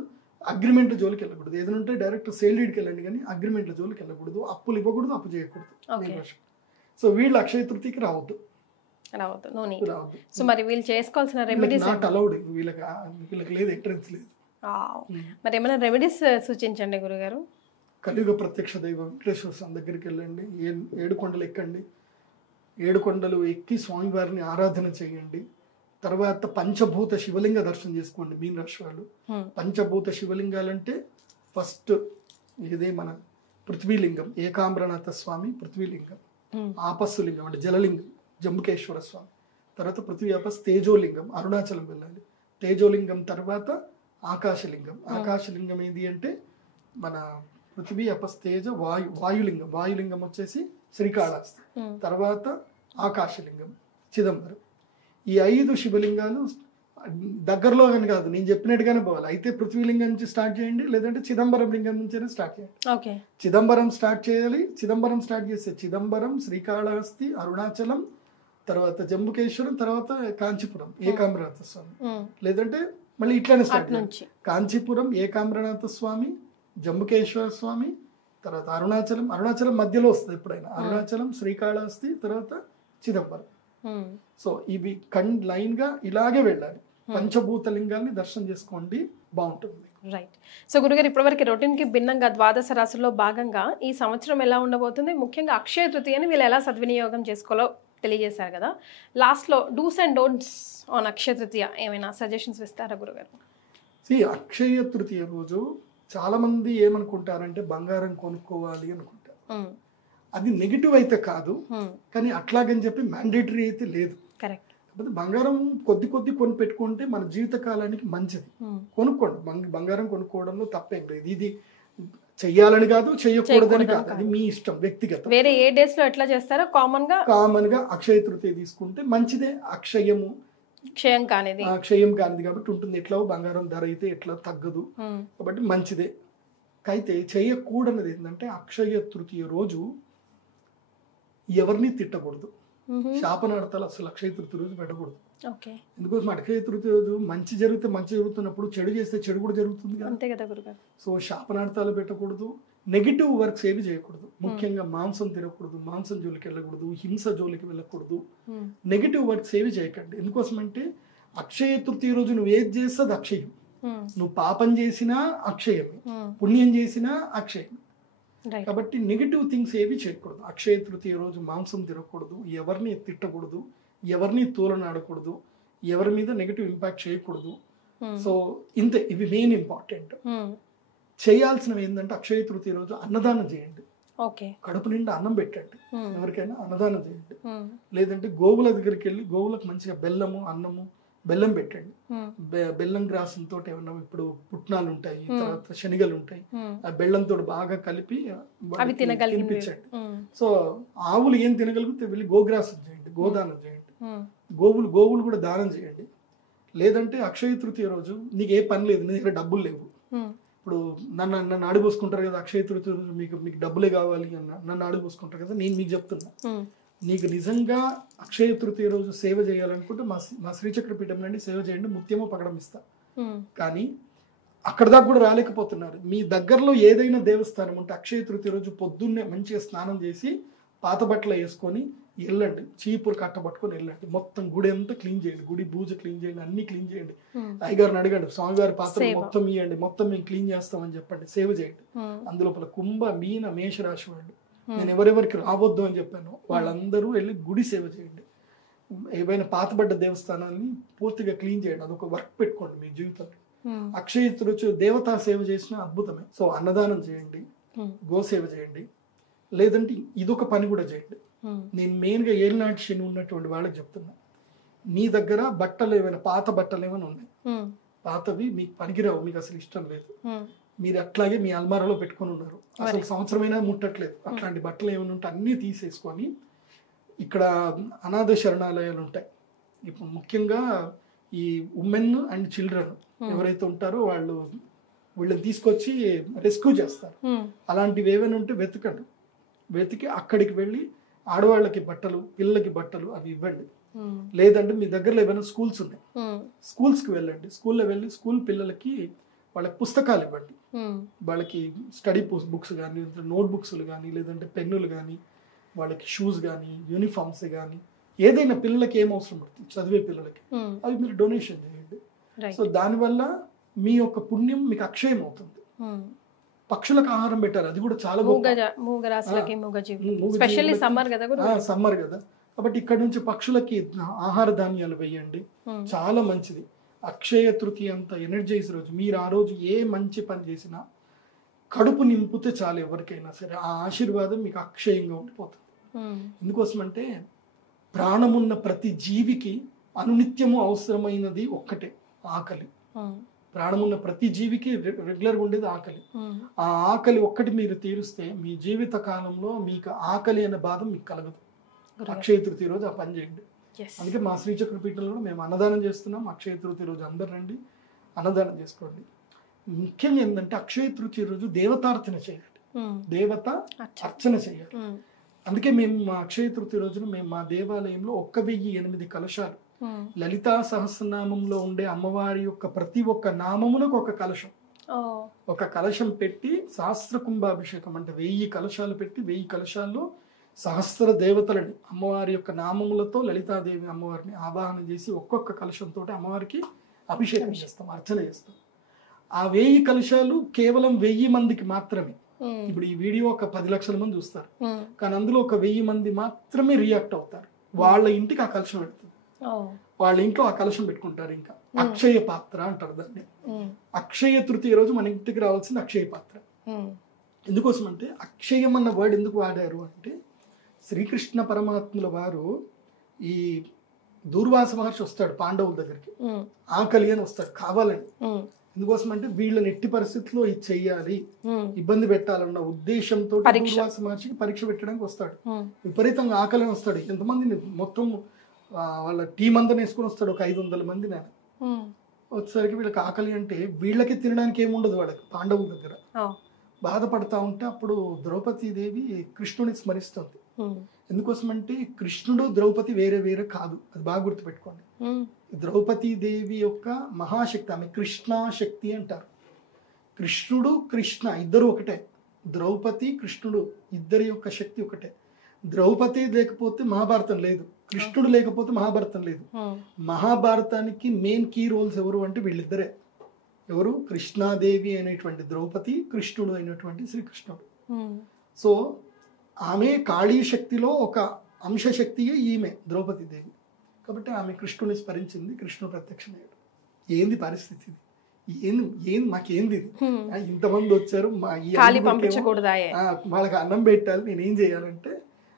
agreement జోలికి వెళ్ళకూడదు. ఏదైనా ఉంటే డైరెక్ట్ సేల్ డీడ్కి వెళ్ళండి, కానీ అగ్రిమెంట్ల జోలికి వెళ్ళకూడదు, అప్పులు ఇవ్వకూడదు, అప్పు చేయకూడదు మీన రాశి. సో వీళ్ళు అక్షయ తృతీయకి రావద్దు. సో మరి వీళ్ళు చేసుకోవాల్సిన రెమెడీస్ నాట్ అలౌడ్, వీళ్ళకి లేదు, ఎంట్రెన్స్ లేదు. మరి ఏమైనా రెమెడీస్ సూచించండి గురుగారు. కలియుగ ప్రత్యక్ష దైవం వెంకటేశ్వర స్వామి దగ్గరికి వెళ్ళండి, 7 కొండలు ఎక్కండి, 7 కొండలు ఎక్కి స్వామివారిని ఆరాధన చేయండి. తర్వాత పంచభూత శివలింగ దర్శనం చేసుకోండి మీన రాశి వాళ్ళు. పంచభూత శివలింగాలంటే ఫస్ట్ ఇదే మన పృథ్వీలింగం, ఏకాంబరనాథ స్వామి పృథ్వీలింగం, ఆపస్సులింగం అంటే జలలింగం జంబుకేశ్వర స్వామి, తర్వాత పృథ్వీ ఆపస్ తేజోలింగం అరుణాచలం వెళ్ళాలి. తేజోలింగం తర్వాత ఆకాశలింగం. ఆకాశలింగం ఏంటి అంటే మన పృథ్వీ అపస్ తేజ వాయులింగం. వాయులింగం వచ్చేసి శ్రీకాళహస్తి, తర్వాత ఆకాశలింగం చిదంబరం. ఈ 5 శివలింగాలు దగ్గరలో కానీ కాదు, నేను చెప్పినట్టుగానే పోవాలి. అయితే పృథ్వీలింగం నుంచి స్టార్ట్ చేయండి, లేదంటే చిదంబరం లింగం నుంచైనా స్టార్ట్ చేయండి. చిదంబరం స్టార్ట్ చేయాలి. చిదంబరం స్టార్ట్ చేస్తే చిదంబరం, శ్రీకాళహస్తి, అరుణాచలం, తర్వాత జంబుకేశ్వరం, తర్వాత కాంచీపురం ఏకాంబరనాథ స్వామి, లేదంటే మళ్ళీ ఇట్లానే స్టార్ట్ చేయండి. కాంచీపురం, ఏకాంబరనాథ స్వామి, జంబుకేశ్వర స్వామి, తర్వాత అరుణాచలం మధ్యలో వస్తుంది ఎప్పుడైనా. అరుణాచలం, శ్రీకాళహస్తి, తర్వాత చిదంబరం. సో ఇవి లైన్ గా ఇలాగే వెళ్ళాలి. పంచభూత లింగాల్ని దర్శనం చేసుకోండి, బాగుంటుంది. రైట్. సో గురుగారు, ఇప్పటివరకు రొటీన్ కి భిన్నంగా ద్వాదశ రాశుల్లో భాగంగా ఈ సంవత్సరం ఎలా ఉండబోతుంది, ముఖ్యంగా అక్షయ తృతీయని వీళ్ళు ఎలా సద్వినియోగం చేసుకోవాలో తెలియజేశారు కదా. లాస్ట్ లో dos and don'ts on Akshaya Tritiya ఏమైనా సజెషన్స్ ఇస్తారా గురుగారు? అక్షయ తృతీయ రోజు చాలా మంది ఏమనుకుంటారంటే బంగారం కొనుక్కోవాలి అనుకుంటారు. అది నెగిటివ్ అయితే కాదు, కానీ అట్లాగని చెప్పి మ్యాండేటరీ అయితే లేదు. కాకపోతే బంగారం కొద్ది కొని పెట్టుకుంటే మన జీవిత కాలానికి మంచిది. కొనుక్కోండి, బంగారం కొనుక్కోవడంలో తప్పేం లేదు. ఇది చెయ్యాలని కాదు, చెయ్యకూడదని కాదు, అది మీ ఇష్టం, వ్యక్తిగతం. వేరే ఏ డేస్ లో ఎట్లా చేస్తారో కామన్ గా అక్షయ తృతీయ తీసుకుంటే మంచిదే. క్షయం కానిది కాబట్టి ఉంటుంది. ఎట్లా బంగారం ధర అయితే ఎట్లా తగ్గదు, కాబట్టి మంచిదే. అయితే చెయ్యకూడనిది ఏంటంటే అక్షయ తృతీయ రోజు ఎవరిని తిట్టకూడదు, శాపనార్థాలు అసలు అక్షయ తృతీయ రోజు పెట్టకూడదు. ఎందుకోసం అక్షయ తృతీయ రోజు మంచి జరిగితే మంచి జరుగుతున్నప్పుడు చెడు చేస్తే చెడు కూడా జరుగుతుంది కదా. సో శాపనార్థాలు పెట్టకూడదు, నెగిటివ్ వర్క్స్ ఏవి చేయకూడదు. ముఖ్యంగా మాంసం తినకూడదు, మాంసం జోలికి వెళ్ళకూడదు, హింస జోలికి వెళ్ళకూడదు, నెగిటివ్ వర్క్స్ ఏవి చేయకండి. ఎందుకోసం అంటే అక్షయ తృతీయ రోజు నువ్వు ఏది చేస్తే అది అక్షయం. నువ్వు పాపం చేసినా అక్షయమే, పుణ్యం చేసినా అక్షయమే. కాబట్టి నెగిటివ్ థింగ్స్ ఏవి చేయకూడదు. అక్షయ తృతీయ రోజు మాంసం తినకూడదు, ఎవరిని తిట్టకూడదు, ఎవరిని తోలనాడకూడదు, ఎవరి మీద నెగిటివ్ ఇంపాక్ట్ చేయకూడదు. సో ఇంతే, ఇవి మెయిన్ ఇంపార్టెంట్. చేయాల్సినవి ఏంటంటే అక్షయ తృతీయ రోజు అన్నదానం చేయండి, కడుపు నిండా అన్నం పెట్టండి, ఎవరికైనా అన్నదానం చేయండి. లేదంటే గోవుల దగ్గరికి వెళ్ళి గోవులకు మంచిగా బెల్లము అన్నము బెల్లం పెట్టండి. బెల్లం గ్రాసంతో ఏమన్నా ఇప్పుడు పుట్నాలు ఉంటాయి, తర్వాత శనగలు ఉంటాయి, ఆ బెల్లంతో బాగా కలిపి తినిపించండి. సో ఆవులు ఏం తినగలిగితే వెళ్ళి గోగ్రాసం చేయండి, గోదానం చేయండి, గోవులు కూడా దానం చేయండి. లేదంటే అక్షయ తృతీయ రోజు నీకు ఏ పని లేదు, నీ దగ్గర డబ్బులు లేవు, ఇప్పుడు నన్ను ఆడిపోసుకుంటారు కదా, అక్షయ తృతీయ రోజు మీకు డబ్బులే కావాలి అన్న నన్ను ఆడిపోసుకుంటారు కదా, నేను మీకు చెప్తున్నా, నీకు నిజంగా అక్షయ తృతీయ రోజు సేవ చేయాలనుకుంటే మా శ్రీచక్ర పీఠం నుండి సేవ చేయండి, ముత్యమో పగడం ఇస్తా. కానీ అక్కడ దాకా కూడా రాలేకపోతున్నారు. మీ దగ్గరలో ఏదైనా దేవస్థానం ఉంటే అక్షయ తృతీయ రోజు పొద్దున్నే మంచిగా స్నానం చేసి పాత బట్టలు వేసుకొని వెళ్ళండి, చీపురు కట్టబట్టుకొని వెళ్ళండి, మొత్తం గుడి అంతా క్లీన్ చేయండి, గుడి పూజ క్లీన్ చేయండి, అన్ని క్లీన్ చేయండి. అయ్యగారిని అడగండి, స్వామివారి పాత్ర మొత్తం ఇవ్వండి, మొత్తం మేము క్లీన్ చేస్తామని చెప్పండి, సేవ చేయండి. అందులోపల కుంభ మీన మేషరాశి వాళ్ళు నేను ఎవరెవరికి రావద్దు అని చెప్పాను వాళ్ళందరూ వెళ్ళి గుడి సేవ చేయండి. ఏవైనా పాతబడ్డ దేవస్థానాన్ని పూర్తిగా క్లీన్ చేయండి, అదొక వర్క్ పెట్టుకోండి మీ జీవితంలో. అక్షయ తృతీయ దేవతా సేవ చేసిన అద్భుతమే. సో అన్నదానం చేయండి, గోసేవ చేయండి, లేదంటే ఇదొక పని కూడా చేయండి. నేను మెయిన్గా ఏలినాటి శని ఉన్నటువంటి వాళ్ళకి చెప్తున్నా, నీ దగ్గర బట్టలు ఏమైనా పాత బట్టలు ఏమైనా ఉన్నాయి, పాతవి మీకు పనికిరావు, మీకు అసలు ఇష్టం లేదు, మీరు అట్లాగే మీ అల్మారాలో పెట్టుకొని ఉన్నారు, అసలు సంవత్సరమైనా ముట్టట్లేదు, అట్లాంటి బట్టలు ఏమైనా ఉంటే అన్నీ తీసేసుకొని, ఇక్కడ అనాథ శరణాలయాలు ఉంటాయి, ఇప్పుడు ముఖ్యంగా ఈ ఉమెన్ అండ్ చిల్డ్రన్ ఎవరైతే ఉంటారో వీళ్ళని తీసుకొచ్చి రెస్క్యూ చేస్తారు. అలాంటివి ఏమైనా ఉంటే వెతికి అక్కడికి వెళ్ళి ఆడవాళ్ళకి బట్టలు, పిల్లలకి బట్టలు అవి ఇవ్వండి. లేదంటే మీ దగ్గరలో ఏమైనా స్కూల్స్ ఉన్నాయి, స్కూల్స్కి వెళ్ళండి, స్కూల్లో వెళ్ళి స్కూల్ పిల్లలకి వాళ్ళకి పుస్తకాలు ఇవ్వండి, వాళ్ళకి స్టడీ బుక్స్ కానీ, నోట్ బుక్స్లు కానీ, లేదంటే పెన్నులు కానీ, వాళ్ళకి షూస్ కానీ, యూనిఫామ్స్ కానీ, ఏదైనా పిల్లలకి ఏం అవసరం పడుతుంది చదివే పిల్లలకి అవి మీరు డొనేషన్ చేయండి. సో దానివల్ల మీ యొక్క పుణ్యం మీకు అక్షయం అవుతుంది. పక్షులకు ఆహారం పెట్టారు, అది కూడా చాలా సమ్మర్ కదా, కాబట్టి ఇక్కడ నుంచి పక్షులకి ఆహార ధాన్యాలు వేయండి, చాలా మంచిది. అక్షయ తృతీయ అంత ఎనర్జైజ్ రోజు, మీరు ఆ రోజు ఏ మంచి పని చేసినా కడుపు నింపితే చాలు, ఎవరికైనా సరే ఆ ఆశీర్వాదం మీకు అక్షయంగా ఉండిపోతుంది. ఎందుకోసమంటే ప్రాణమున్న ప్రతి జీవికి అనునిత్యము అవసరమైనది ఒక్కటే, ఆకలి. ప్రాణమున్న ప్రతి జీవికి రెగ్యులర్గా ఉండేది ఆకలి. ఆ ఆకలి ఒక్కటి మీరు తీరుస్తే మీ జీవిత కాలంలో మీకు ఆకలి అనే బాధ మీకు కలగదు. అక్షయ తృతీయ రోజు ఆ పని చేయండి. అందుకే మా శ్రీచక్ర పీఠంలో మేము అన్నదానం చేస్తున్నాం. అక్షయ తృతీయ రోజు అందరు రండి, అన్నదానం చేసుకోండి. ముఖ్యంగా ఏంటంటే అక్షయ తృతీయ రోజు దేవతార్చన చేయాలి, దేవత అర్చన చేయాలి. అందుకే మేము మా అక్షయ తృతీయ రోజున మేము మా దేవాలయంలో 1008 కలశాలు, లలితా సహస్రనామంలో ఉండే అమ్మవారి యొక్క ప్రతి ఒక్క నామములకు ఒక కలశం పెట్టి సహస్ర కుంభాభిషేకం అంటే 1000 కలశాలు పెట్టి 1000 కలశాల్లో సహస్ర దేవతలని అమ్మవారి యొక్క నామములతో లలితాదేవి అమ్మవారిని ఆవాహన చేసి ఒక్కొక్క కలశంతో అమ్మవారికి అభిషేకం చేస్తాం, అర్చన చేస్తాం. ఆ 1000 కలశాలు కేవలం 1000 మందికి మాత్రమే. ఇప్పుడు ఈ వీడియో ఒక 10 లక్షల మంది చూస్తారు, కానీ అందులో ఒక 1000 మంది మాత్రమే రియాక్ట్ అవుతారు. వాళ్ళ ఇంటికి ఆ కలశం పెడుతుంది, వాళ్ళ ఇంట్లో ఆ కలశం పెట్టుకుంటారు. ఇంకా అక్షయ పాత్ర అంటారు దాన్ని. అక్షయ తృతీయ రోజు మన ఇంటికి రావాల్సింది అక్షయ పాత్ర. ఎందుకోసం అంటే అక్షయం అన్న వర్డ్ ఎందుకు వాడారు అంటే, శ్రీకృష్ణ పరమాత్ముల వారు ఈ దూర్వాస మహర్షి వస్తాడు పాండవుల దగ్గరికి, ఆకలి అని వస్తాడు కావాలని. ఎందుకోసం అంటే వీళ్ళని ఎట్టి పరిస్థితుల్లో ఇది చెయ్యాలి, ఇబ్బంది పెట్టాలన్న ఉద్దేశంతో దూర్వాస మహర్షికి పరీక్ష పెట్టడానికి వస్తాడు. విపరీతంగా ఆకలి వస్తాడు. ఎంతమందిని మొత్తం వాళ్ళ టీం అంతా వేసుకొని వస్తాడు, ఒక 500 మంది. నేను వచ్చేసరికి వీళ్ళకి ఆకలి అంటే వీళ్ళకి తినడానికి ఏముండదు వాళ్ళకి పాండవుల దగ్గర. బాధపడతా ఉంటే అప్పుడు ద్రౌపదీదేవి కృష్ణుని స్మరిస్తుంది. ఎందుకోసం అంటే కృష్ణుడు ద్రౌపది వేరే వేరే కాదు, అది బాగా గుర్తుపెట్టుకోండి. ద్రౌపదీదేవి యొక్క మహాశక్తి, ఆమె కృష్ణాశక్తి అంటారు. కృష్ణుడు కృష్ణ ఇద్దరు ఒకటే, ద్రౌపది కృష్ణుడు ఇద్దరి యొక్క శక్తి ఒకటే. ద్రౌపది లేకపోతే మహాభారతం లేదు, కృష్ణుడు లేకపోతే మహాభారతం లేదు. మహాభారతానికి మెయిన్ కీ రోల్స్ ఎవరు అంటే వీళ్ళిద్దరే. ఎవరు? కృష్ణాదేవి అయినటువంటి ద్రౌపది, కృష్ణుడు అయినటువంటి శ్రీకృష్ణుడు. సో ఆమె కాళీ శక్తిలో ఒక అంశశక్తియే ఈమె ద్రౌపది దేవి. కాబట్టి ఆమె కృష్ణుని స్మరించింది, కృష్ణుడు ప్రత్యక్షమయ్యాడు. ఏంది పరిస్థితి ఇది? ఏంది మాకేంది ఇది? ఇంతమంది వచ్చారు, వాళ్ళకి అన్నం పెట్టాలి, నేనేం చేయాలంటే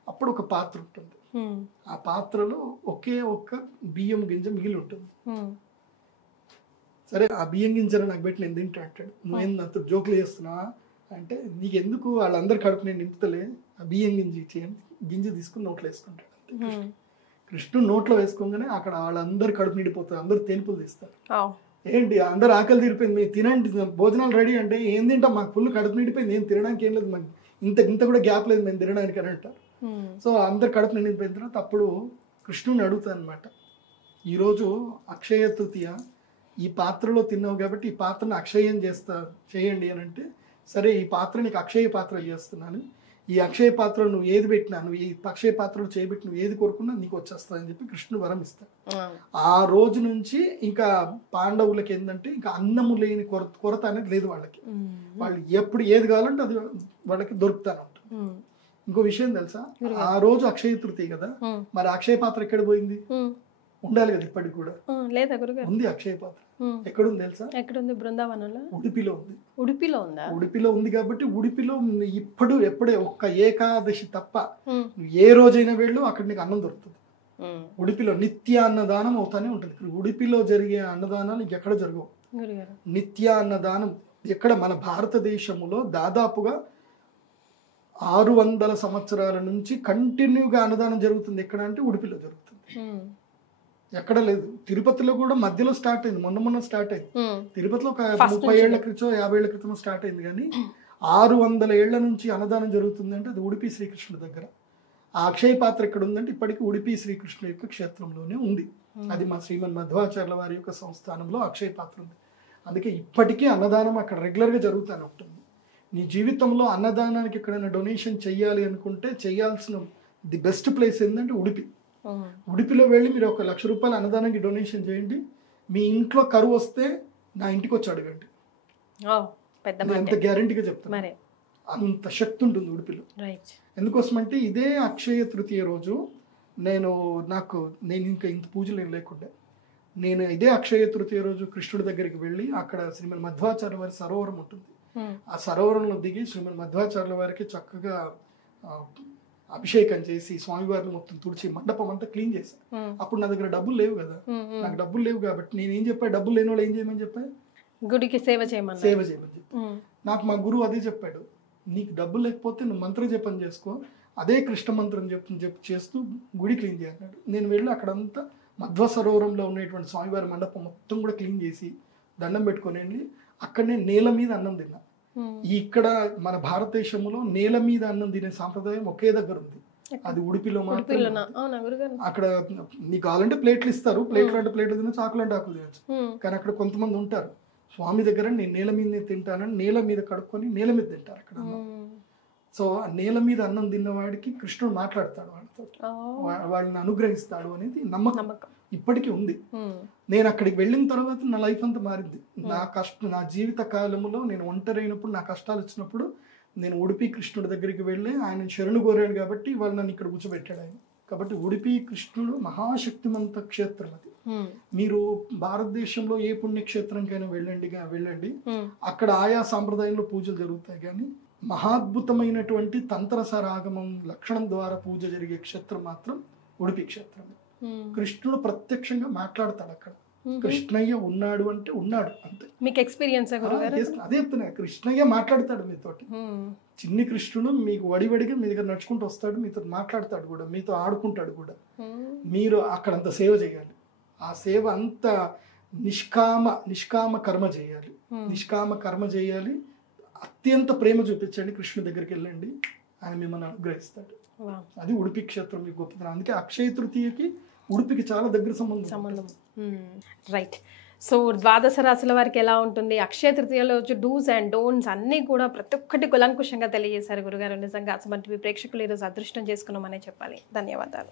అప్పుడు ఒక పాత్ర ఉంటుంది. ఆ పాత్రలో ఒకే ఒక్క బియ్యం గింజ మిగిలి ఉంటుంది. సరే, ఆ బియ్యం గింజను నాకు పెట్టి నేను తింటా అంటాడు. నువ్వేం నాతో జోకులు చేస్తున్నావా అంటే, నీకెందుకు వాళ్ళందరు కడుపు నేను నింపుతలే, ఆ బియ్యం గింజ తీసుకుని నోట్లో వేసుకుంటాడు. కృష్ణుడు నోట్లో వేసుకోగానే అక్కడ వాళ్ళందరూ కడుపు నిండిపోతారు, అందరూ తేనుపులు తీస్తారు. ఏంటి అందరు ఆకలి తీరిపోయింది, మీరు తినండి, భోజనాలు రెడీ అంటే, ఏం తింటాం, మాకు ఫుల్ కడుపు నిండిపోయింది, ఏం తినడానికి ఏం లేదు, మాకు ఇంత కూడా గ్యాప్ లేదు మేము తినడానికి అని అంటారు. సో అందరు కడుపు నిండిపోయిన తర్వాత అప్పుడు కృష్ణుడిని అడుగుతాను అనమాట, ఈరోజు అక్షయ తృతీయ, ఈ పాత్రలో తిన్నావు కాబట్టి ఈ పాత్రను అక్షయం చేయండి అని అంటే, సరే ఈ పాత్ర నీకు అక్షయ పాత్ర చేస్తున్నాను, ఈ అక్షయ పాత్రలో నువ్వు ఏది పెట్టినా, నువ్వు ఈ అక్షయ పాత్రలో చేయబెట్టి నువ్వు ఏది కోరుకున్నా నీకు వచ్చేస్తాదని చెప్పి కృష్ణుడు వరం ఇస్తాడు. ఆ రోజు నుంచి ఇంకా పాండవులకి ఏంటంటే ఇంకా అన్నము లేని కొరత అనేది లేదు వాళ్ళకి. వాళ్ళు ఎప్పుడు ఏది కావాలంటే అది వాళ్ళకి దొరుకుతాను ఉంటుంది. ఇంకో విషయం తెలుసా, ఆ రోజు అక్షయ తృతీయ కదా, మరి అక్షయ పాత్ర ఎక్కడ పోయింది? ఉండాలి కదా ఇప్పటికి కూడా. లేదా గురుగారు? ఉంది అక్షయ పాత్ర. ఎక్కడుంది తెలుసా? ఎక్కడుంది? బృందావనంలో, ఉడిపిలో ఉంది. ఉడిపిలో ఉందా? ఉడిపిలో ఉంది కాబట్టి ఉడిపిలో ఎప్పుడే ఒక్క ఏకాదశి తప్ప నువ్వు ఏ రోజైనా వెళ్ళు, అక్కడ నీకు అన్నం దొరుకుతుంది. ఉడిపిలో నిత్య అన్నదానం అవుతానే ఉంటుంది. ఉడిపిలో జరిగే అన్నదానాలు ఇంకెక్కడ జరగవు. నిత్య అన్నదానం ఎక్కడ? మన భారతదేశంలో దాదాపుగా 600 సంవత్సరాల నుంచి కంటిన్యూగా అన్నదానం జరుగుతుంది. ఎక్కడ అంటే ఉడిపిలో జరుగుతుంది, ఎక్కడ లేదు. తిరుపతిలో కూడా మధ్యలో స్టార్ట్ అయింది, మొన్న స్టార్ట్ అయింది. తిరుపతిలో ఒక 30 ఏళ్ల క్రితం 50 ఏళ్ల క్రితం స్టార్ట్ అయింది. కానీ 600 ఏళ్ల నుంచి అన్నదానం జరుగుతుంది అంటే అది ఉడిపి శ్రీకృష్ణుడి దగ్గర. ఆ అక్షయ పాత్ర ఎక్కడ ఉందంటే ఇప్పటికీ ఉడిపి శ్రీకృష్ణుడి యొక్క క్షేత్రంలోనే ఉంది. అది మా శ్రీమన్ మధ్వాచార్యుల వారి యొక్క సంస్థానంలో అక్షయ పాత్ర ఉంది. అందుకే ఇప్పటికీ అన్నదానం అక్కడ రెగ్యులర్గా జరుగుతూనే ఉంటుంది. నీ జీవితంలో అన్నదానానికి ఎక్కడైనా డొనేషన్ చెయ్యాలి అనుకుంటే చేయాల్సిన ది బెస్ట్ ప్లేస్ ఏంటంటే ఉడిపి. ఉడిపిలో వెళ్ళి మీరు 1 లక్ష రూపాయలు అన్నదానానికి డొనేషన్ చేయండి. మీ ఇంట్లో కరువు వస్తే నా ఇంటికి వచ్చి అడగండి, ఎంత గ్యారంటీగా చెప్తాను. అంత శక్తి ఉంటుంది ఉడిపిలో. ఎందుకోసమంటే ఇదే అక్షయ తృతీయ రోజు నేను ఇంకా ఇంత పూజలు లేకుండా నేను ఇదే అక్షయ తృతీయ రోజు కృష్ణుడి దగ్గరికి వెళ్ళి అక్కడ శ్రీమన్ మధ్వాచార్యుల వారి సరోవరం ఉంటుంది. ఆ సరోవరంలో దిగి శ్రీమన్ మధ్వాచార్యుల వారికి చక్కగా అభిషేకం చేసి స్వామివారిని మొత్తం తుడిచి మండపం అంతా క్లీన్ చేశాను. అప్పుడు నా దగ్గర డబ్బులు లేవు కదా, నాకు డబ్బులు లేవు కాబట్టి నేను ఏం చెప్పా, డబ్బులు లేని వాళ్ళు ఏం చేయమని చెప్పా, గుడికి సేవ చేయమని చెప్పి నాకు మా గురువు అదే చెప్పాడు. నీకు డబ్బులు లేకపోతే నువ్వు మంత్ర జపం చేసుకో, అదే కృష్ణ మంత్రం చెప్పి చేస్తూ గుడి క్లీన్ చేయన్నాడు. నేను వెళ్ళి అక్కడంతా మధ్వ సరోవరంలో ఉన్నటువంటి స్వామివారి మండపం మొత్తం కూడా క్లీన్ చేసి దండం పెట్టుకొని వెళ్ళి అక్కడనే నేల మీద అన్నం తిన్నా. ఇక్కడ మన భారతదేశంలో నేల మీద అన్నం తినే సాంప్రదాయం ఒకే దగ్గర ఉంది, అది ఉడిపిలో మాత్రం. అక్కడ నీకు కావాలంటే ప్లేట్లు ఇస్తారు, ప్లేట్లు అంటే ప్లేట్లు తినచ్చు, ఆకులు అంటే ఆకులు తినచ్చు. కానీ అక్కడ కొంతమంది ఉంటారు స్వామి దగ్గర నేను నేల మీద తింటానని నేల మీద కడుక్కొని నేల మీద తింటారు అక్కడ. సో ఆ నేల మీద అన్నం తిన్నవాడికి కృష్ణుడు మాట్లాడతాడు, వాళ్ళతో వాళ్ళని అనుగ్రహిస్తాడు అనేది నమ్మకం ఇప్పటికీ ఉంది. నేను అక్కడికి వెళ్ళిన తర్వాత నా లైఫ్ అంతా మారింది. నా జీవిత కాలంలో నేను ఒంటరైనప్పుడు, నా కష్టాలు వచ్చినప్పుడు నేను ఉడిపి కృష్ణుడి దగ్గరికి వెళ్ళి ఆయన శరణు కోరాను కాబట్టి వాళ్ళు నన్ను ఇక్కడ కూర్చోబెట్టాడు ఆయన. కాబట్టి ఉడిపి కృష్ణుడు మహాశక్తిమంత క్షేత్రం అది. మీరు భారతదేశంలో ఏ పుణ్యక్షేత్రంకైనా వెళ్ళండి, అక్కడ ఆయా సాంప్రదాయంలో పూజలు జరుగుతాయి. కానీ మహాద్భుతమైనటువంటి తంత్ర సరాగమం లక్షణం ద్వారా పూజ జరిగే క్షేత్రం మాత్రం ఉడిపి క్షేత్రం. కృష్ణుడు ప్రత్యక్షంగా మాట్లాడతాడు అక్కడ. కృష్ణయ్య ఉన్నాడు అంటే ఉన్నాడు అంతే. మీకు ఎక్స్పీరియన్స్ అదే చెప్తున్నా, కృష్ణయ్య మాట్లాడతాడు మీతోటి. చిన్ని కృష్ణుడు మీకు వడివడిగా మీ దగ్గర నడుచుకుంటూ వస్తాడు, మీతో మాట్లాడతాడు కూడా, మీతో ఆడుకుంటాడు కూడా. మీరు అక్కడంత సేవ చేయాలి. ఆ సేవ అంత నిష్కామ కర్మ చేయాలి, అత్యంత ప్రేమ చూపించండి, కృష్ణుడి దగ్గరికి వెళ్ళండి, ఆయన మిమ్మల్ని అనుగ్రహిస్తాడు. అది ఉడిపి క్షేత్రం మీకు గొప్పతనం. అందుకే అక్షయ తృతీయకి ఉడిపికి చాలా దగ్గర సంబంధం. రైట్. సో ద్వాదశ రాశుల వారికి ఎలా ఉంటుంది, అక్షయ తృతీయలో డూస్ అండ్ డోంట్స్ అన్నీ కూడా ప్రతి ఒక్కటి కులంకుశంగా తెలియజేశారు గురుగారు. నిజంగా అసలు ప్రేక్షకులు ఈరోజు అదృష్టం చేసుకున్నామనే చెప్పాలి. ధన్యవాదాలు.